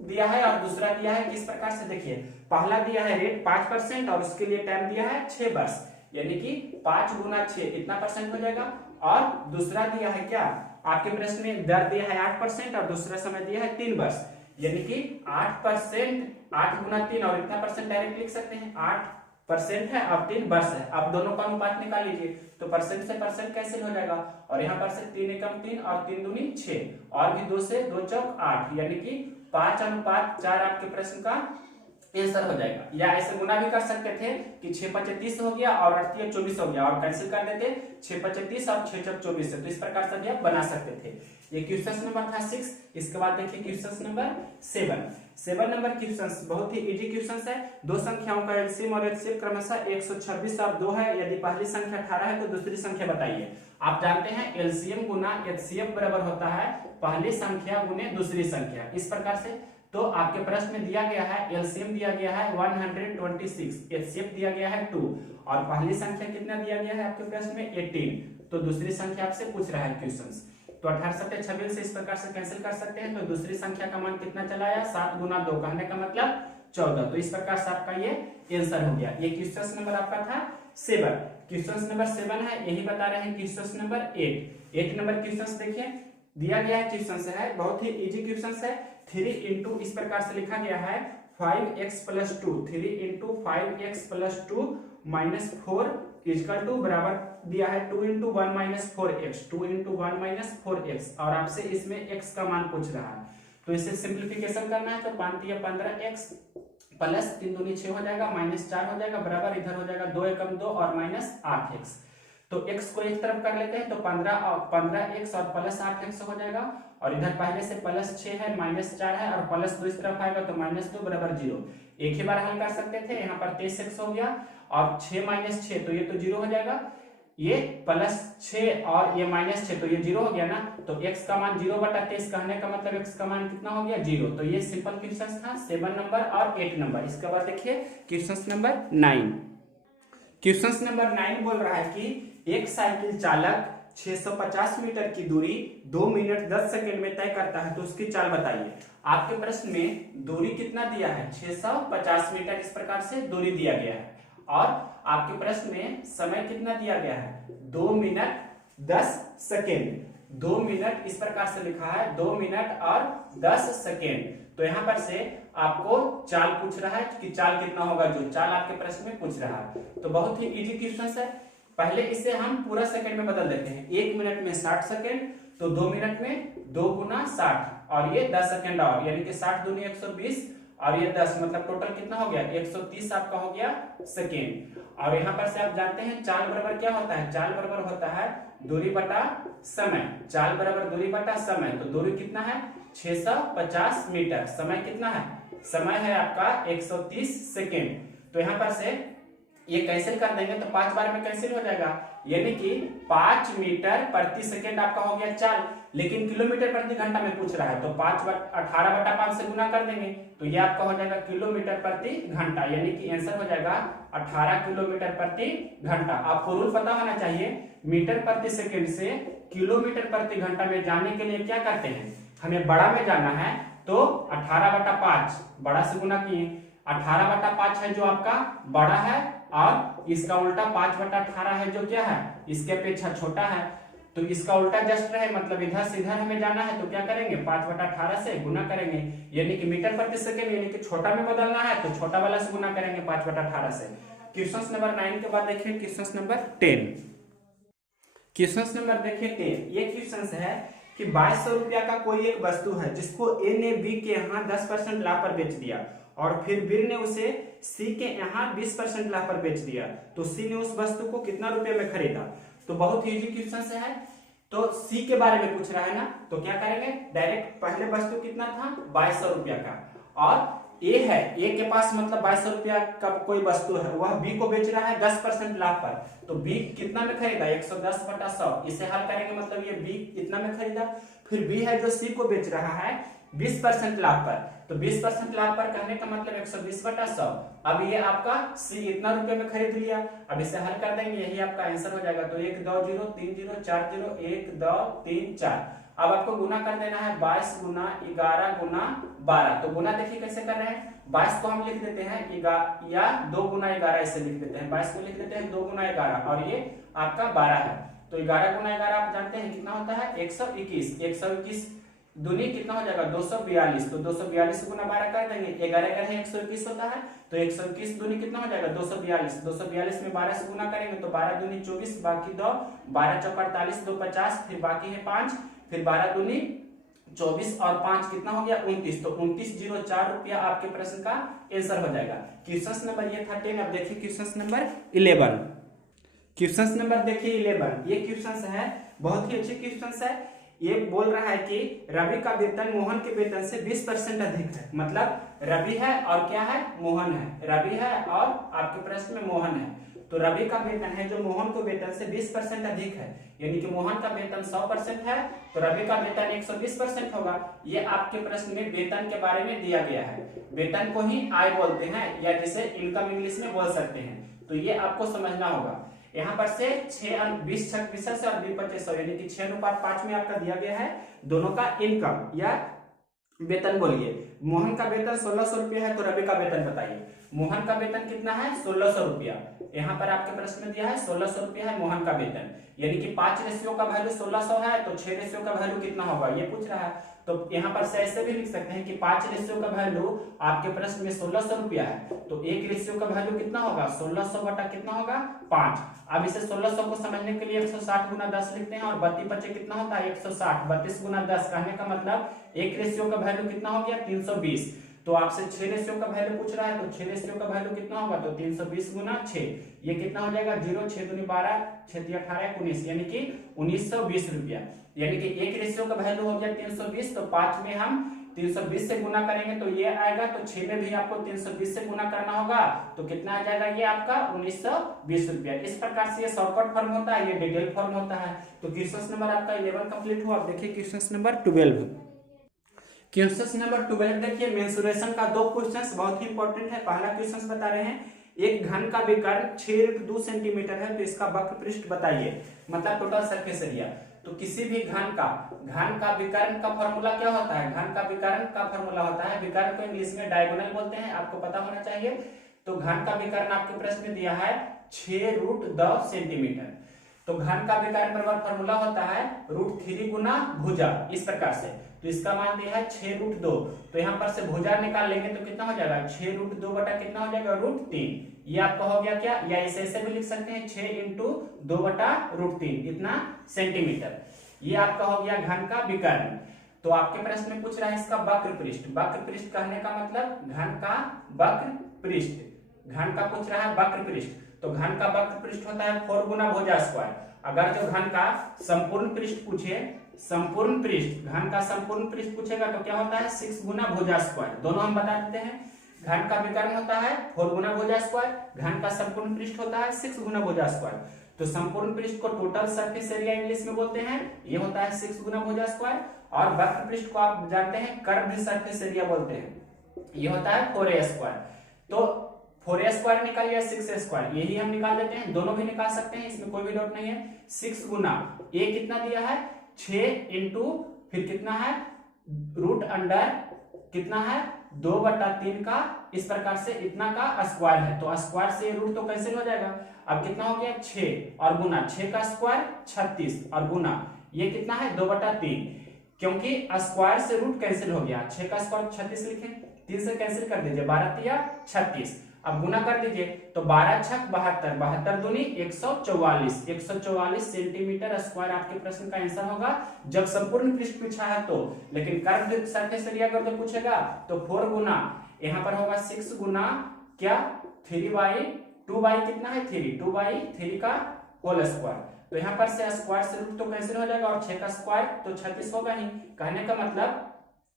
दिया है और दूसरा दिया है किस प्रकार से, देखिए पहला दिया है रेट 5% और उसके लिए टाइम दिया है 6 वर्ष, यानी कि 5 गुना 6 कितना परसेंट हो जाएगा। और दूसरा दिया है क्या, आपके प्रश्न में दर दिया है 8% और दूसरा समय दिया है 3 वर्ष, यानी कि 8%, 8 गुना 3 और इतना परसेंट डायरेक्ट लिख सकते हैं, 8% है और 3 वर्ष है। आप दोनों का अनुपात निकाल लीजिए, तो परसेंट से परसेंट कैंसिल हो जाएगा और यहाँ पर से 3 एकम 3 और 3 दूनी 6 और भी 2 से 2 चौक 8, यानी कि 5:4 आपके प्रश्न का आंसर हो जाएगा। या ऐसे गुना भी कर सकते थे कि 6 5 30 हो गया और 8 3 24 हो गया और कैंसिल कर देते 6 5 30 और 6 4 24 है। तो इस प्रकार से भी आप बना सकते थे। ये क्वेश्चन नंबर था 6। इसके बाद देखिए क्वेश्चन नंबर 7 नंबर क्वेश्चन बहुत ही इजी क्वेश्चन है। दो संख्याओं का एलसीएम और एचसीएफ क्रमशः 126 और 2 है। यदि पहली संख्या 18 है तो दूसरी संख्या बताइए। आप जानते हैं एलसीएम गुना एचसीएफ बराबर होता है पहली संख्या गुने दूसरी संख्या। इस प्रकार से तो आपके प्रश्न में दिया गया है एलसीएम दिया गया है 126, एचसीएफ दिया गया है 2 और पहली संख्या कितना दिया गया है आपके प्रश्न में 18। तो दूसरी संख्या आपसे पूछ रहा है क्वेश्चन। तो 18 सत्ते 26 से इस प्रकार से कैंसिल कर सकते हैं। तो दूसरी संख्या का मान कितना चला आया, 7 गुना 2, कहने का मतलब 14। तो इस प्रकार से आपका ये आंसर हो गया। ये क्वेश्चन नंबर आपका था 7। क्वेश्चन नंबर 7 है, यही बता रहे हैं क्वेश्चन नंबर 8 नंबर क्वेश्चन देखिए दिया गया है क्वेश्चन है, बहुत ही इजी क्वेश्चन है। 3 इंटू इस प्रकार से लिखा गया है 5x plus 2, 3 into 5x plus 2 minus 4 equal to बराबर दिया है 2 into 1 minus 4x, 2 into 1 minus 4x और आपसे इसमें x का मान पूछ रहा है। तो इसे सिंप्लीफिकेशन करना है। तो 5 या 15x प्लस 3 दूनी 6 हो जाएगा, माइनस 4 हो जाएगा, बराबर इधर हो जाएगा 2 एकम 2 और माइनस 8x। तो x को एक तरफ कर लेते हैं तो 15x और प्लस 8x हो जाएगा और इधर पहले से प्लस 6 है, माइनस 4 है और प्लस 2 इस तरफ आएगा तो माइनस 2 बराबर 0। एक ही बार हल कर सकते थे। यहाँ पर 23x हो गया और 6 माइनस 6 तो ये तो 0 हो जाएगा, ये प्लस 6 और ये माइनस 6 तो ये 0 हो गया ना। तो x का मान 0/23 कहने का मतलब x का मान कितना हो गया 0। तो ये सिंपल क्वेश्चन था 7 नंबर और 8 नंबर। इसके बाद देखिए क्वेश्चन नंबर 9। क्वेश्चन नंबर 9 बोल रहा है कि एक साइकिल चालक 650 मीटर की दूरी 2 मिनट 10 सेकंड में तय करता है तो उसकी चाल बताइए। आपके प्रश्न में दूरी कितना दिया है 650 मीटर, इस प्रकार से दूरी दिया गया है और आपके प्रश्न में समय कितना दिया गया है 2 मिनट 10 सेकंड। 2 मिनट इस प्रकार से लिखा है 2 मिनट और 10 सेकंड। तो यहाँ पर से आपको चाल पूछ रहा है कि चाल कितना होगा, जो चाल आपके प्रश्न में पूछ रहा है। तो बहुत ही इजी क्वेश्चन है। पहले इसे हम पूरा सेकंड में बदल देते हैं। 1 मिनट में 60 सेकंड, तो 2 मिनट में 2 गुना 60 और ये 10 सेकंड और, यानी कि 60 दूनी 120 और ये 10, मतलब टोटल कितना हो गया 130 आपका हो गया सेकेंड। और यहाँ पर से आप जानते हैं चाल बराबर क्या होता है, चाल बराबर होता है दूरी बटा समय। चाल बराबर दूरी बटा समय। तो दूरी कितना है 650 मीटर, समय कितना है, समय है आपका 130 सेकेंड। तो यहाँ पर से ये कैंसिल कर देंगे तो 5 बार में कैंसिल हो जाएगा, यानी कि 5 मीटर प्रति सेकेंड आपका हो गया चाल। लेकिन किलोमीटर प्रति घंटा में पूछ रहा है तो 18/5 से गुना कर देंगे तो ये आपका हो जाएगा किलोमीटर प्रति घंटा, यानी कि आंसर हो जाएगा 18 किलोमीटर प्रति घंटा। आपको रूल पता होना चाहिए, मीटर प्रति सेकेंड से किलोमीटर प्रति घंटा में जाने के लिए क्या करते हैं, हमें बड़ा में जाना है तो 18/5 बड़ा से गुना किए, 18/5 है जो आपका बड़ा है और इसका उल्टा 5/18 है जो क्या है इसके अपेक्षा छोटा है। तो इसका उल्टा जस्ट रहे, मतलब इधर से इधर हमें जाना है तो क्या करेंगे 5/18 से गुना करेंगे, यानी कि मीटर प्रति सेकेंड, यानी कि छोटा में बदलना है तो छोटा वाला से गुना करेंगे 5/18 से। क्वेश्चन नंबर 9 के बाद देखिए क्वेश्चन नंबर 10। क्वेश्चन नंबर देखिए 10। ये क्वेश्चन है कि 2200 रुपया का कोई एक वस्तु है जिसको ए ने बी के यहाँ 10% लाभ पर बेच दिया और फिर बी ने उसे सी के यहाँ 20% लाभ पर बेच दिया, तो सी ने उस वस्तु को कितना रुपए में खरीदा। तो बहुत ही इजी क्वेश्चन है। तो सी के बारे में पूछ रहा है ना, तो क्या करेंगे डायरेक्ट, पहले वस्तु कितना था 2200 रुपया का और ए है, ए के पास मतलब 2200 रुपया का कोई वस्तु है, वह बी को बेच रहा है 10% लाभ पर, तो बी कितना में खरीदा 110/100। इसे हल करेंगे मतलब ये बी कितना में खरीदा। फिर बी है जो सी को बेच रहा है 20% लाभ पर, तो 20% लाभ पर कहने का मतलब 120/100। अब ये आपका सी इतना रुपए में खरीद लिया। अब इसे हल कर देंगे, यही आपका आंसर हो जाएगा। तो 1 2 0 3 0 4 0 1 2 3 4। अब आपको गुना कर देना है 22 गुना 11 गुना 12। तो गुना देखिए कैसे कर रहे हैं, 22 को हम लिख देते हैं या 2 गुना 11 ऐसे लिख देते हैं, 22 को लिख देते हैं 2 गुना 11 और ये आपका 12 है। तो 11 गुना 11 आप जानते हैं कितना होता है 121। 121 दूनी कितना हो जाएगा 242। तो 242 गुना 12 कर देंगे, 11 का 121 होता है, तो 121 दूनी कितना हो जाएगा 242। 242 में 12 से गुना करेंगे तो 12 दूनी 24, बाकी 2, 12 चौक 48, 2 50, फिर बाकी है 5, फिर 12 दूनी 24 और 5 कितना हो गया 29। तो 2904 रुपया आपके प्रश्न का आंसर हो जाएगा। क्वेश्चन नंबर ये था 10। अब देखिए क्वेश्चन नंबर 11। क्वेश्चन नंबर देखिए 11, ये क्वेश्चन है बहुत ही अच्छे क्वेश्चन है। ये बोल रहा है कि रवि का वेतन मोहन के वेतन से 20% अधिक है। मतलब रवि है और क्या है मोहन है, रवि है और आपके प्रश्न में मोहन है। तो रवि का वेतन है जो मोहन को वेतन से 20% अधिक है, यानी कि मोहन का वेतन 100% है तो रवि का वेतन 120% होगा। ये आपके प्रश्न में वेतन के बारे में दिया गया है। वेतन को ही आय बोलते हैं या जिसे इनकम इंग्लिश में बोल सकते हैं। तो ये आपको समझना होगा। यहाँ पर से 20 छक 20 और 2500 यानी कि 6:5 में आपका दिया गया है दोनों का इनकम या वेतन। बोलिए मोहन का वेतन 1600 रुपया है तो रवि का वेतन बताइए। मोहन का वेतन कितना है 1600 रुपया। यहाँ पर आपके प्रश्न में दिया है 1600 रुपया है मोहन का वेतन, यानी कि 5 रेशियो का वैल्यू 1600 है तो 6 रेशियो का वैल्यू कितना होगा ये पूछ रहा है। तो यहाँ पर से ऐसे भी लिख सकते हैं कि 5 रेशियो का वैल्यू आपके प्रश्न में 1600 रुपया है तो 1 रेशियो का वैल्यू कितना होगा 1600 बटा कितना होगा 5। अब इसे 1600 को समझने के लिए 160 गुना 10 लिखते हैं और 32 कितना होता है 160। 32 गुना 10 कहने का मतलब 1 रेशियो का वैल्यू कितना हो गया 320। तो आपसे 6 रेशियो का वैल्यू पूछ रहा है तो 6 रेशियो का वैल्यू कितना होगा तो 320 गुना 6, ये कितना हो जाएगा 0 6 दूनी 12 6 दिया 18 19 यानी कि 1920 रुपया। यानी कि 1 रेशियो का वैल्यू हो गया 320, तो 5 में हम 320 से गुना करेंगे तो ये आएगा, तो 6 में भी आपको 320 से गुना करना होगा तो कितना आ जाएगा ये आपका 1920 रुपया। इस प्रकार से ये शॉर्टकट फॉर्म होता है, ये डिटेल फॉर्म होता है। तो क्वेश्चन नंबर आपका 11 कंप्लीट हुआ। अब देखिए क्वेश्चन नंबर 12। क्वेश्चन नंबर 12 देखिए मेंसुरेशन का 2 क्वेश्चन बहुत ही इंपॉर्टेंट है। पहला क्वेश्चन बता रहे हैं एक घन का विकर्ण 6√2 सेंटीमीटर है तो इसका वक्र पृष्ठ बताइए, मतलब टोटल सरफेस एरिया। तो किसी भी घन का विकर्ण का फॉर्मूला क्या होता है, घन का विकर्ण का फॉर्मूला होता है, विकर्ण को इंग्लिश में डायगोनल बोलते हैं, आपको पता होना चाहिए। तो घन का विकर्ण आपके प्रश्न में दिया है 6√2 सेंटीमीटर। तो घन का विकर्ण बराबर फॉर्मूला होता है √3 गुना भुजा, इस प्रकार से। तो इसका मान दिया है 6√2, तो यहाँ पर से भुजा निकाल लेंगे तो कितना हो जाएगा 6√2 बटा कितना हो जाएगा √3। ये आपका हो गया क्या, या इसे ऐसे भी लिख सकते हैं 6 × 2 बटा √3 इतना सेंटीमीटर। ये आपका हो गया घन का विकर्ण। तो आपके प्रश्न में पूछ रहा है इसका वक्र पृष्ठ। वक्र पृष्ठ कहने का मतलब घन का वक्र पृष्ठ, घन का पूछ रहा है वक्र पृष्ठ। तो घन का वक्र पृष्ठ होता है 4 गुना भुजा स्क्वायर। अगर जो घन का संपूर्ण पृष्ठ पूछे, संपूर्ण पृष्ठ, घन का संपूर्ण पृष्ठ पूछेगा तो क्या होता है 6 गुना भुजा स्क्वायर। दोनों हम बता देते हैं, घन का विकर्ण होता है 4 गुना भुजा स्क्वायर, घन का संपूर्ण पृष्ठ होता है 6 गुना भुजा स्क्वायर। तो संपूर्ण पृष्ठ को टोटल सरफेस एरिया इंग्लिश में बोलते हैं, ये होता है 6 गुना भुजा स्क्वायर। और वक्र पृष्ठ को आप जानते हैं कर्व्ड सरफेस एरिया बोलते हैं, ये होता है 4a स्क्वायर। तो 4a स्क्वायर निकाल लिया 6a स्क्वायर, यही हम निकाल देते हैं, दोनों भी निकाल सकते हैं, इसमें कोई भी डाउट नहीं है। 6 गुना a कितना दिया है 6 इंटू फिर कितना है रूट अंडर कितना है 2/3 का, इस प्रकार से इतना का स्क्वायर है। तो स्क्वायर से रूट तो कैंसिल हो जाएगा। अब कितना हो गया 6 और गुना 6 का स्क्वायर 36 और गुना ये कितना है 2/3, क्योंकि स्क्वायर से रूट कैंसिल हो गया। 6 का स्क्वायर 36 लिखे, 3 से कैंसिल कर दीजिए 12 या 36। अब गुना कर दीजिए तो 12 छक 72, 72 दूनी 144, 144 सेंटीमीटर स्क्वायर आपके प्रश्न का आंसर होगा जब संपूर्ण पृष्ठ पूछा है तो। लेकिन कर्व्ड सरफेस एरिया अगर तो पूछेगा तो 4 गुना यहाँ पर होगा 6 गुना क्या 3/2 कितना है 3, 2/3 का होल स्क्वायर। तो यहाँ पर से स्क्वायर से रूट तो कैंसिल हो जाएगा और 6 का स्क्वायर तो 36 होगा ही। कहने का मतलब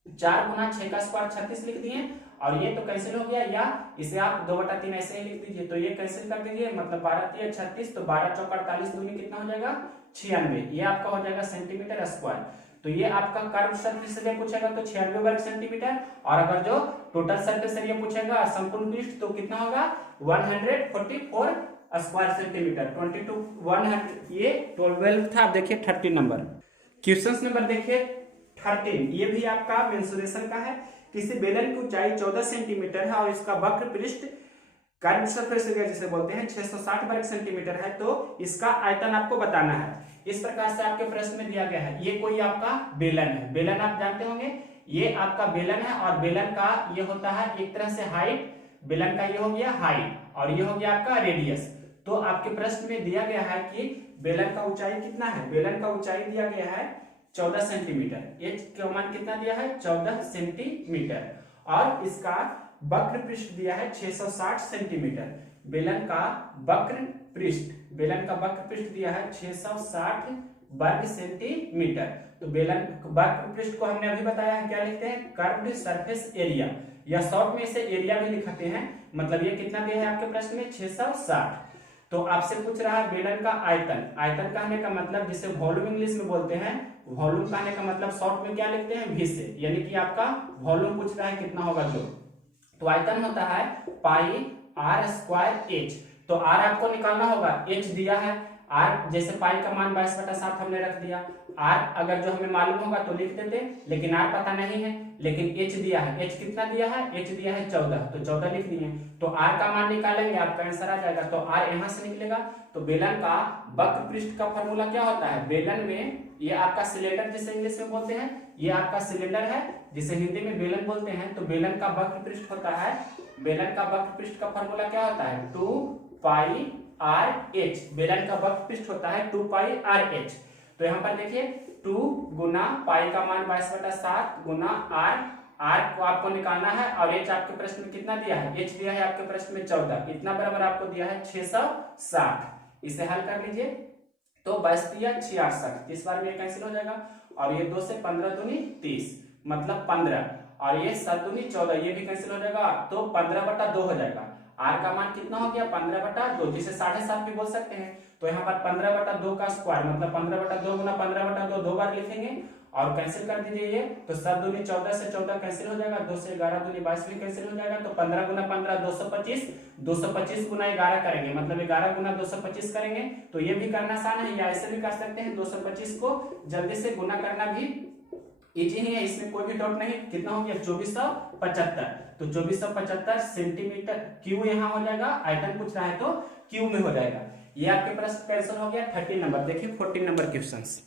4 गुना 6 का स्क्वायर 36 लिख दिए और ये तो कैंसिल हो गया, या इसे आप 2/3 ऐसे ही लिख दीजिए, तो ये कैंसिल कर दीजिए, मतलब 12 3 36, तो 12 चौक 48 दूनी कितना हो जाएगा 96, ये आपका हो जाएगा सेंटीमीटर स्क्वायर। तो ये आपका कर्व सरफेस एरिया पूछेगा तो 96 वर्ग सेंटीमीटर, और अगर जो टोटल सरफेस एरिया पूछेगा संपूर्ण पृष्ठ तो कितना होगा 144 स्क्वायर सेंटीमीटर। 22 100, ये 12 था। आप देखिए 13 नंबर क्वेश्चन नंबर देखिए 13, ये भी आपका मेंसुरेशन का है। किसी बेलन की ऊंचाई 14 सेंटीमीटर है और इसका वक्र पृष्ठ कर्व सरफेस एरिया जिसे बोलते हैं 660 वर्ग सेंटीमीटर है, तो इसका आयतन आपको बताना है। इस प्रकार से आपके प्रश्न में दिया गया है। ये कोई आपका बेलन है, बेलन आप जानते होंगे, ये आपका बेलन है, और बेलन का ये होता है एक तरह से हाइट, बेलन का ये हो गया हाइट, और ये हो गया आपका रेडियस। तो आपके प्रश्न में दिया गया है कि बेलन का ऊंचाई कितना है, बेलन का ऊंचाई दिया गया है 14 सेंटीमीटर, एच का मान कितना दिया है 14 सेंटीमीटर, और इसका वक्र पृष्ठ दिया है 660 सेंटीमीटर। बेलन का वक्र पृष्ठ, बेलन का वक्र पृष्ठ दिया है 660 वर्ग सेंटीमीटर। तो बेलन वक्र पृष्ठ को हमने अभी बताया है, क्या लिखते हैं कर्व्ड सरफेस एरिया, या शॉर्ट में इसे एरिया भी लिखते हैं। मतलब ये कितना दिया है आपके प्रश्न में 660। तो आपसे पूछ रहा है बेलन का आयतन, आयतन कहने का मतलब जिसे वॉल्यूम इंग्लिश में बोलते हैं, वॉल्यूम कहने का मतलब शॉर्ट में क्या लिखते हैं वी से, यानी कि आपका वॉल्यूम पूछ रहा है कितना होगा जो, तो आयतन होता है पाई आर स्क्वायर एच। तो आर आपको निकालना होगा, एच दिया है, आर जैसे पाई का मान 22/7 हमने रख दिया, आर अगर जो हमें मालूम होगा तो लिख देते, लेकिन आर पता नहीं है, लेकिन एच दिया है, एच कितना दिया है, एच दिया है 14, तो 14 लिख दिए। तो आर का मान निकालेंगे आपका आंसर आ जाएगा, तो आर यहां से निकलेगा। तो बेलन का वक्र पृष्ठ का फॉर्मूला क्या होता है, बेलन में ये आपका सिलेंडर जिसे इंग्लिश में बोलते हैं, ये आपका सिलेंडर है जिसे हिंदी में बेलन बोलते हैं। तो बेलन का वक्र पृष्ठ होता है, बेलन का वक्र पृष्ठ का फॉर्मूला क्या होता है 2 पाई आर एच, बेलन का वक्र पृष्ठ होता है 2 पाई आर एच। तो यहाँ पर देखिए 2 गुना पाई का मान 22/7 गुना आर, आर को आपको निकालना है, और एच आपके प्रश्न में कितना दिया है, एच दिया है आपके प्रश्न में 14, इतना बराबर आपको दिया है 660। इसे हल कर लीजिए, तो 22 × 66, 30 बार में ये कैंसिल हो जाएगा, और ये 2 से 15 दूनी 30 मतलब 15, और ये 7 दूनी 14 ये भी कैंसिल हो जाएगा, तो 15/2 हो जाएगा। आर का मान कितना हो गया 15/2, जिसे 7.5 भी बोल सकते हैं। तो यहाँ पर 15/2 का स्क्वायर मतलब 15/2 गुना 15/2 दो बार लिखेंगे, और कैंसिल कर दीजिए ये, तो 7 दूनी 14 से 14 कैंसिल हो जाएगा, 2 से 11 दूनी 22 भी कैंसिल हो जाएगा, तो 15 गुना 15 225, 225 गुना 11 करेंगे, मतलब 11 गुना 225 करेंगे। तो ये भी करना आसान है, या ऐसे भी कर सकते हैं, 225 को जल्दी से गुना करना भी इजी ही है, इसमें कोई भी डाउट नहीं। कितना हो गया 2475, तो 2475 सेंटीमीटर क्यूब यहाँ हो जाएगा, आयतन पूछ रहा है तो क्यूब में हो जाएगा। ये आपके प्रश्न का आंसर हो गया 13 नंबर। देखिए 14 नंबर क्वेश्चंस,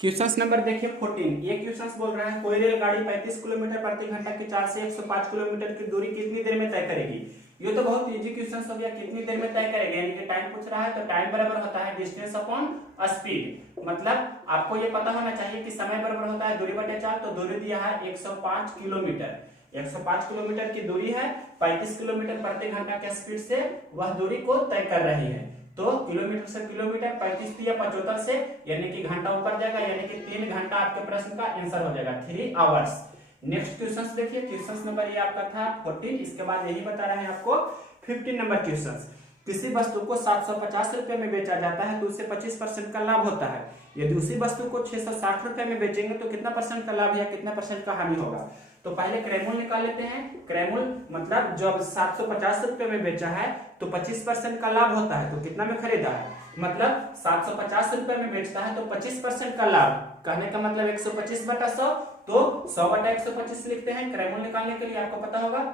क्वेश्चन नंबर देखिए 14, ये क्वेश्चन बोल रहा है कोई रेलगाड़ी 35 किलोमीटर प्रति घंटा की चाल से 105 किलोमीटर की दूरी कितनी देर में तय करेगी। ये तो बहुत इजी क्वेश्चन हो गया, कितनी देर में तय करेगी, यानी कि टाइम पूछ रहा है, तो टाइम बराबर होता है डिस्टेंस अपॉन स्पीड। मतलब आपको ये पता होना चाहिए कि समय बराबर होता है दूरी बटे चाल, तो दूरी दिया है 105 किलोमीटर, 105 किलोमीटर की दूरी है, 35 किलोमीटर प्रति घंटा के स्पीड से वह दूरी को तय कर रही है। तो किलोमीटर से किलोमीटर 35 या 75 से, यानी कि घंटा ऊपर जाएगा, यानी कि 3 घंटा आपके प्रश्न का आंसर हो जाएगा 3 आवर्स। नेक्स्ट क्वेश्चन देखिए, क्वेश्चन नंबर ये आपका था 14, इसके बाद यही बता रहे हैं आपको 15 नंबर क्वेश्चन। किसी वस्तु को 750 रुपए में बेचा जाता है तो उससे 25% का लाभ होता है। यदि उसी वस्तु को 660 रुपए में बेचेंगे तो कितना परसेंट का लाभ या कितना परसेंट का हानि होगा। तो पहले क्रयमूल्य निकाल लेते हैं। क्रयमूल्य मतलब जब 750 रुपए में बेचा है तो 25% का लाभ होता है, तो कितना में खरीदा है, मतलब 750 रुपए में बेचता है तो 25% का लाभ, कहने का मतलब 125/100, तो 100/125 लिखते हैं क्रयमूल्य निकालने के लिए, आपको पता होगा।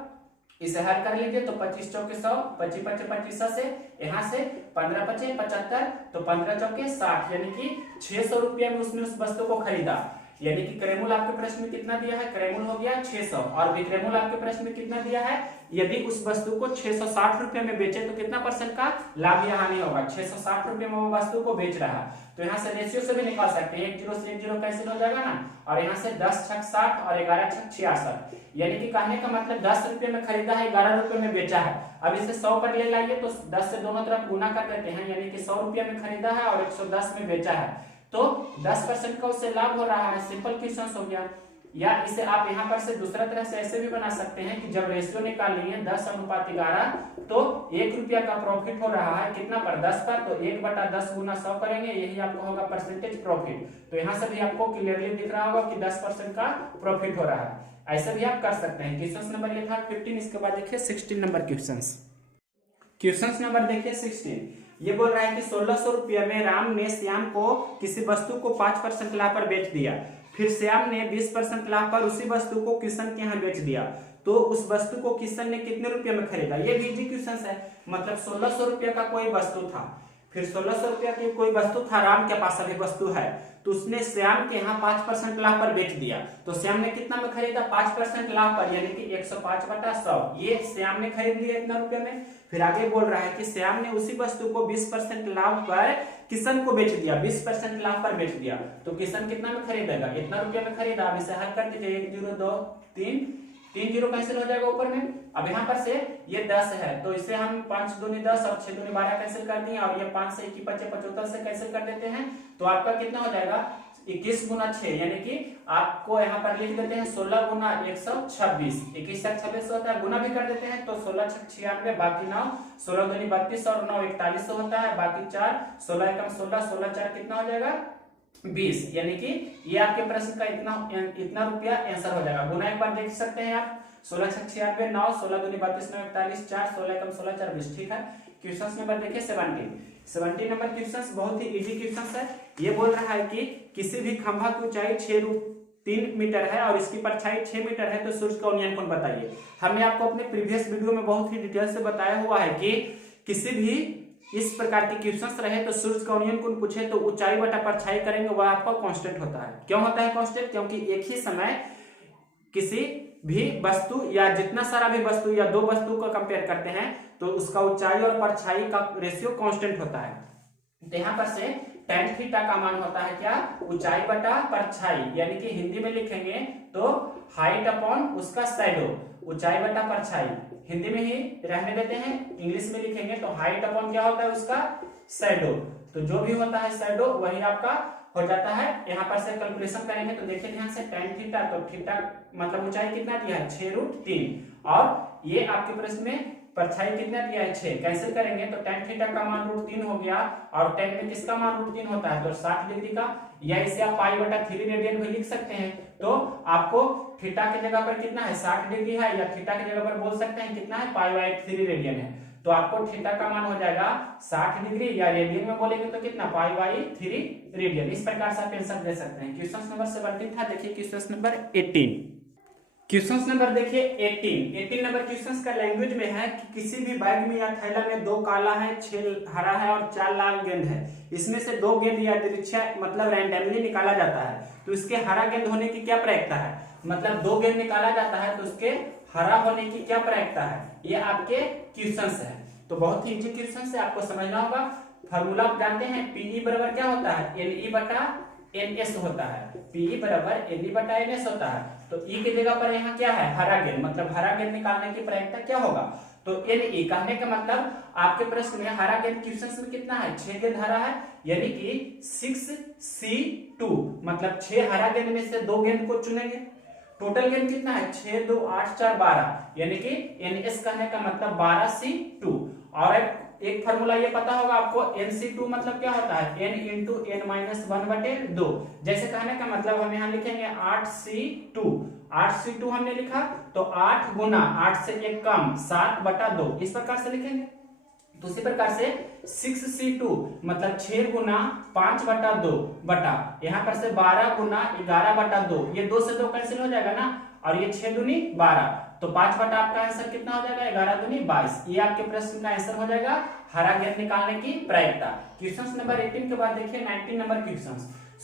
इसे हल कर लीजिए, तो 25 चौके 100, 25 पचे 25 से, यहाँ से 15 पचे 75, तो 15 चौके 60, यानी कि 600 रुपया में उसने उस वस्तु को खरीदा। यानी कि क्रयमूल्य आपके प्रश्न में कितना दिया है, क्रयमूल्य हो गया 600, और विक्रयमूल्य आपके प्रश्न में कितना दिया है, यदि उस वस्तु को 660 रुपए में बेचे तो कितना परसेंट का लाभ या हानि होगा। 660 रुपए में वो वस्तु को बेच रहा है, तो यहाँ से रेशियो से भी निकाल सकते हैं, 1 0 से 1 0 कैंसिल हो जाएगा ना, और यहाँ से 10 छक 60 और 11 छक 66, यानी कि कहने का मतलब 10 रुपए में खरीदा है, 11 रुपए में बेचा है। अब इसे 100 पर ले लाइए, तो 10 से दोनों तरफ गुना कर देते हैं, यानी कि 100 रुपया में खरीदा है और 110 में बेचा है, तो 10% का उससे लाभ हो रहा है। सिंपल क्वेश्चन हो गया। या इसे आप यहाँ पर से दूसरा तरह से ऐसे भी बना सकते हैं कि जब रेशियो निकालेंगे 10:11 तो 1 रुपया का प्रॉफिट हो रहा है कितना पर 10 पर, तो 1/10 गुना 100 करेंगे, यही आपका होगा परसेंटेज प्रॉफिट। तो यहाँ से भी आपको क्लियरली दिख रहा होगा कि 10% का प्रॉफिट हो रहा है। ऐसे भी आप कर सकते हैं। क्वेश्चन नंबर ये था 15। इसके बाद देखिए 16 नंबर क्वेश्चन नंबर देखिए 16। ये बोल रहा है कि 1600 रुपया में राम ने श्याम को किसी वस्तु को 5% लाभ पर बेच दिया, फिर श्याम ने 20% लाभ पर उसी वस्तु को किशन के यहाँ बेच दिया, तो उस वस्तु को किशन ने कितने रुपये में खरीदा। ये भी इजी क्वेश्चन है। मतलब 1600 रुपया का कोई वस्तु था, फिर 1600 रुपया की कोई वस्तु था, राम के पास अभी वस्तु है, तो उसने श्याम के यहाँ 5% लाभ पर बेच दिया। तो श्याम ने कितना में खरीदा 5% लाभ पर, यानी कि 105/100। ये श्याम ने खरीद लिया इतना रुपये में। फिर आगे बोल रहा है कि श्याम ने उसी वस्तु को 20% लाभ पर किशन को बेच दिया, 20% लाभ पर बेच दिया, तो किशन कितना में खरीदेगा, इतना रुपये में खरीदा। अब इसे हल कर दीजिए, 1 0 2 3 3 0 कैंसिल हो जाएगा ऊपर में। अब यहाँ पर से ये 10 है, तो इसे हम 5 दूनी 10 और 6 दूनी 12 कैंसिल कर दिए, और ये 5 से 1 बचे 75 से कैंसिल कर देते हैं, तो आपका कितना हो जाएगा 21 गुना 6, यानी कि आपको यहाँ पर लिख देते हैं 16 गुना 126। 21 से 26 होता है, गुना भी कर देते हैं, तो 16 6 96, बाकी 9, 16 दूनी 32 और 9 41 होता है, बाकी 4, 16 एकम 16, 16 4 कितना हो जाएगा 20, यानी कि ये आपके प्रश्न का इतना रुपया आंसर हो जाएगा। गुना एक बार देख सकते हैं आप, 16 6 96, 9, 16 दूनी 32, 9 41, 4, 16 एकम 16 4 20। ठीक है। क्वेश्चन नंबर देखिए 17 नंबर क्वेश्चन बहुत ही इजी क्वेश्चन है। ये बोल रहा है कि किसी भी खंभा की ऊंचाई 3 मीटर है और इसकी परछाई 6 मीटर है, तो सूर्य का उन्नयन कोण बताइए। हमने आपको अपने प्रीवियस वीडियो में बहुत ही डिटेल से बताया हुआ है कि किसी भी इस प्रकार के क्वेश्चंस रहे तो सूर्य का उन्नयन कोण पूछे तो ऊंचाई बटा परछाई करेंगे, वह आपका कांस्टेंट होता है। क्यों होता है कांस्टेंट? क्योंकि एक ही समय किसी भी वस्तु या जितना सारा भी वस्तु या दो वस्तु को कंपेयर करते हैं तो उसका ऊंचाई और परछाई का रेशियो कांस्टेंट होता है। तो यहाँ पर से tan थीटा का मान होता है क्या, ऊंचाई बटा परछाई, यानी कि हिंदी में लिखेंगे तो हाइट अपॉन उसका शैडो, ऊंचाई बटा परछाई। हिंदी में ही रहने देते हैं, इंग्लिश में लिखेंगे तो हाइट अपॉन क्या होता है उसका शैडो। तो जो भी होता है शैडो वही आपका हो जाता है। यहाँ पर से कैलकुलेशन करेंगे तो देखिए ध्यान से, tan थीटा, तो थीटा मतलब ऊंचाई कितना दिया है 6√3, और ये आपके प्रश्न में परछाई कितना दिया है 6, कैंसिल करेंगे तो tan थीटा का मान √3 हो गया, और tan में किसका मान √3 होता है तो 60 डिग्री का, या इसे आप π/3 रेडियन भी लिख सकते हैं। तो आपको थीटा की जगह पर कितना है 60 डिग्री है, या थीटा की जगह पर बोल सकते हैं कितना है π/3 रेडियन है, तो आपको थीटा का मान हो जाएगा 60 डिग्री, या रेडियन में बोलेंगे तो कितना π/3 रेडियन। इस प्रकार से आप आंसर दे सकते हैं। क्वेश्चन नंबर 17 था। देखिए क्वेश्चन नंबर 18। क्वेश्चन नंबर देखिए 18 नंबर क्वेश्चन का लैंग्वेज में है कि किसी भी बैग में या थैला में 2 काला है, 6 हरा है और 4 लाल गेंद है। इसमें से 2 गेंद या दृश्य मतलब रैंडमली निकाला जाता है, तो इसके हरा गेंद होने की क्या प्रायिकता है। मतलब 2 गेंद निकाला जाता है तो उसके हरा होने की क्या प्रायिकता है, ये आपके क्वेश्चन है। तो बहुत ही इजी क्वेश्चन है, आपको समझना होगा। फॉर्मूला आप जानते हैं, पीई बराबर क्या होता है Ne/Ns होता है, Pe बराबर Ne/Ns होता है। तो E की जगह पर यहाँ क्या है हरा गेंद, मतलब हरा गेंद निकालने की प्रायिकता क्या होगा, तो Ne कहने का मतलब आपके प्रश्न में हरा गेंद क्वेश्चन में कितना है 6 गेंद हरा है, यानी कि 6C2, मतलब 6 हरा गेंद में से 2 गेंद को चुनेंगे। टोटल गेंद कितना है 6 2 8 4 12, यानी कि Ns कहने का मतलब 12C2। और एक फार्मूला ये पता होगा आपको, Nc2 मतलब क्या होता है n इंटू n-1/2। जैसे कहने का मतलब हम यहाँ लिखेंगे 8C2 हमने लिखा तो 8 गुना 8 से 1 कम 7/2, इस प्रकार से लिखेंगे। तो उसी प्रकार से 6C2 मतलब 6 गुना 5/2 बटा यहाँ पर से 12 गुना 11/2, ये 2 से 2 कैंसिल हो जाएगा ना, और ये 6 दूनी 12, तो 5 बटा आपका आंसर कितना हो जाएगा 11 दूनी 22। ये आपके प्रश्न का आंसर हो जाएगा हरा गेंद निकालने की प्रायिकता। क्वेश्चन नंबर 18 के बाद देखिए 19 नंबर क्वेश्चन।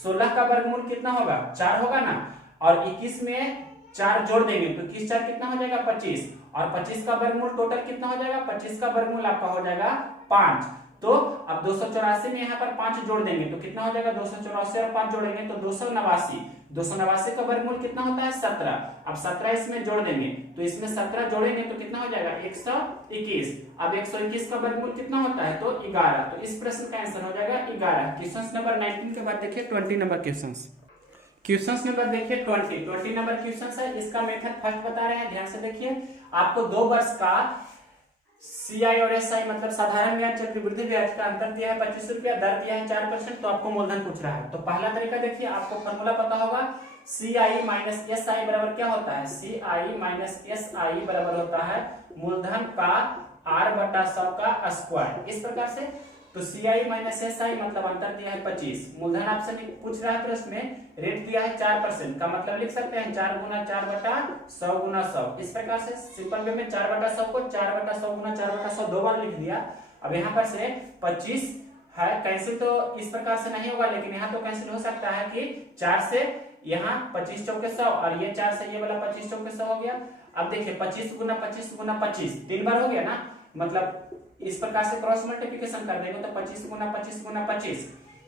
16 का वर्गमूल कितना होगा 4 होगा ना, और 21 में 4 जोड़ देंगे तो 21 4 कितना हो जाएगा 25, और 25 का वर्गमूल टोटल कितना हो जाएगा 25 का वर्गमूल आपका हो जाएगा 5। तो अब 284 में यहाँ पर 5 जोड़ देंगे तो कितना हो जाएगा 284 और 5 जोड़ेंगे तो 289 का वर्गमूल कितना होता है 17। अब 17 इसमें जोड़ देंगे तो इसमें 17 जोड़ेंगे तो कितना हो जाएगा 121। अब 121 का वर्गमूल कितना होता है तो 11, तो इस प्रश्न का आंसर हो जाएगा 11। क्वेश्चन नंबर 19 के बाद देखिए 20 नंबर क्वेश्चन। क्वेश्चन नंबर देखिए 20 नंबर क्वेश्चन है। इसका मेथड फर्स्ट बता रहे हैं, ध्यान से देखिए। आपको 2 वर्ष का सीआई और एसआई मतलब साधारण ब्याज चक्रवृद्धि ब्याज का अंतर दिया है 25 रुपया, दर दिया है 4%, तो आपको मूलधन पूछ रहा है। तो पहला तरीका देखिए, आपको फॉर्मूला पता होगा, सीआई माइनस एसआई बराबर क्या होता है, सीआई माइनस एसआई बराबर होता है मूलधन का आर बटा 100 का स्क्वायर। इस प्रकार से तो सीआई माइनस एसआई मतलब अंतर दिया है 25, मूलधन आपसे पूछ रहा है प्रश्न में, रेट दिया है 4% का मतलब लिख सकते हैं 4 गुना 4 बटा 100 गुना 100। इस प्रकार से सिंपल वे में 4 बटा 100 को 4 बटा 100 गुना 4 बटा 100 दो बार लिख दिया। अब यहाँ पर से 25 है, कैंसिल तो इस प्रकार से नहीं होगा, लेकिन यहाँ तो कैंसिल हो सकता है कि 4 से यहाँ 25 चौके 100 और ये 4 से ये वाला 25 चौके 100 हो गया। अब देखिए 25 गुना 25 गुना 25 3 बार हो गया ना, मतलब इस प्रकार से क्रॉस मल्टीप्लिकेशन कर देंगे तो 25 गुना 25 गुना 25,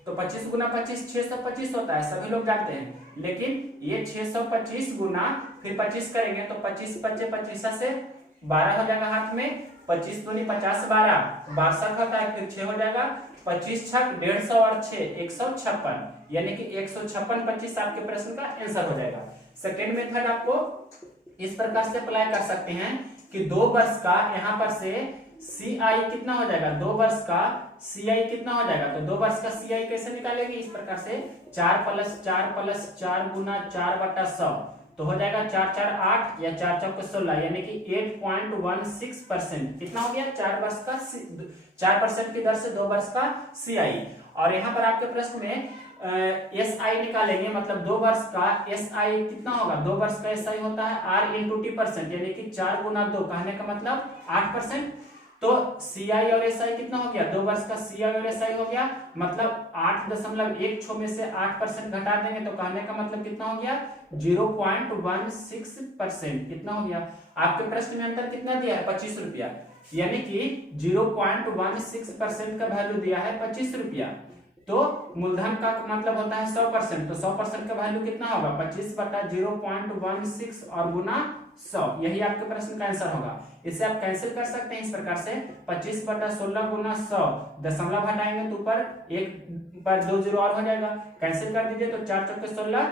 तो 25 गुना 25 625 होता है, सभी लोग जानते हैं। लेकिन ये 625 गुना फिर 25 करेंगे तो 25 पच्चे 25 से 12 हो जाएगा हाथ में, 25 दूनी 50 12 62 होता है, फिर 6 हो जाएगा, 25 छक 150 और 6 156, यानी कि 156 25 आपके प्रश्न का आंसर हो जाएगा। सेकेंड मेथड आपको इस प्रकार से अप्लाई कर सकते हैं कि 2 वर्ष का यहाँ पर से सीआई कितना हो जाएगा, 2 वर्ष का सीआई कितना हो जाएगा, तो 2 वर्ष का सीआई कैसे निकालेंगे, इस प्रकार से 4 प्लस 4 गुना 4 बटा 100, तो हो जाएगा 4 4 8 या 4 चौके 16, यानी कि 8.16%। कितना हो गया, 4 वर्ष का 4% की दर से 2 वर्ष का सीआई। और यहाँ पर आपके प्रश्न में एस आई निकालेंगे, मतलब 2 वर्ष का एस आई कितना होगा, 2 वर्ष का एस आई होता है आर इंटू टी परसेंट, यानी कि 4 गुना 2, कहने का मतलब 8%। तो सी आई और एस आई कितना हो गया, 2 वर्ष का सी आई और एस आई हो गया, मतलब 8.1 में से 8% घटा देंगे तो कहने का मतलब कितना हो गया 0.16%। कितना हो गया, आपके प्रश्न में अंतर कितना दिया है 25 रुपया, यानी कि 0.16% का वैल्यू दिया है 25 रुपया। तो मूलधन का मतलब होता है 100%, तो 100% का वैल्यू कितना होगा 25 बटा 0.16 और गुना 100, यही आपके प्रश्न का आंसर होगा। इसे आप कैंसिल कर सकते हैं इस प्रकार से, 25 बटा 16 गुना 100, दशमलव हटाएंगे तो ऊपर एक पर 2 जीरो और हो जाएगा, कैंसिल कर दीजिए तो 4 चौके 16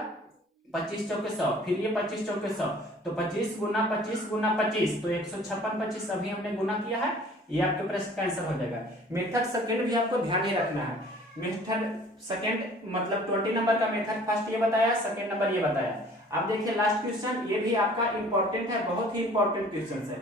25 चौके 100, फिर ये 25 चौके 100, तो 25 गुना 25 गुना 25, तो 156 25 अभी हमने गुना किया है, ये आपके प्रश्न का आंसर हो जाएगा। मेथड सेकंड भी आपको ध्यान ही रखना है। मेथड सेकंड मतलब 20 नंबर का मेथड फर्स्ट ये बताया, सेकंड नंबर ये बताया। अब देखिए लास्ट क्वेश्चन, ये भी आपका इंपॉर्टेंट है, बहुत ही इंपॉर्टेंट क्वेश्चन है।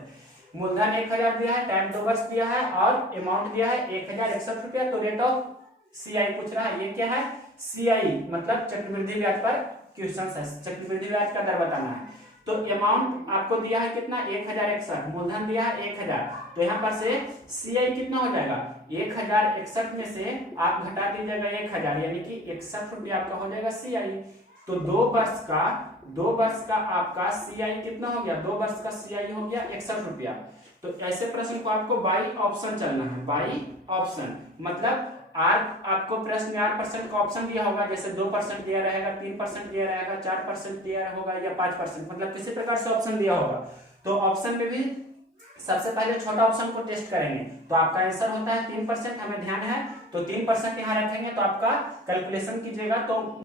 मूलधन 1000 दिया है, टाइम 2 वर्ष दिया है और अमाउंट दिया है 1061 रुपया, तो रेट ऑफ सीआई पूछ रहा है। ये क्या है, सीआई मतलब चक्रवृद्धि ब्याज पर क्वेश्चन है, चक्रवृद्धि ब्याज का दर बताना है। तो अमाउंट आपको दिया है कितना 1061, मूलधन दिया है 1000, तो यहाँ पर से सीआई कितना हो जाएगा 1061 में से आप घटा दीजिएगा 1000, यानी कि 61 रुपया आपका हो जाएगा सीआई। तो 2 वर्ष का आपका सीआई कितना हो गया, 2 वर्ष का सीआई हो गया 61 रुपया। तो ऐसे प्रश्न को आपको बाई ऑप्शन चलना है, बाई ऑप्शन मतलब आर आपको प्रश्न में 8% का ऑप्शन दिया होगा, जैसे 2% दिया रहेगा, 3% दिया रहेगा, 4% दिया होगा या 5%, मतलब किसी प्रकार से ऑप्शन दिया होगा। तो ऑप्शन में भी सबसे पहले छोटा ऑप्शन को टेस्ट करेंगे, तो आपका आंसर होता है 3%, हमें ध्यान है, तो 3% यहाँ रखेंगे, तो आपका कैलकुलेशन कीजिएगा तो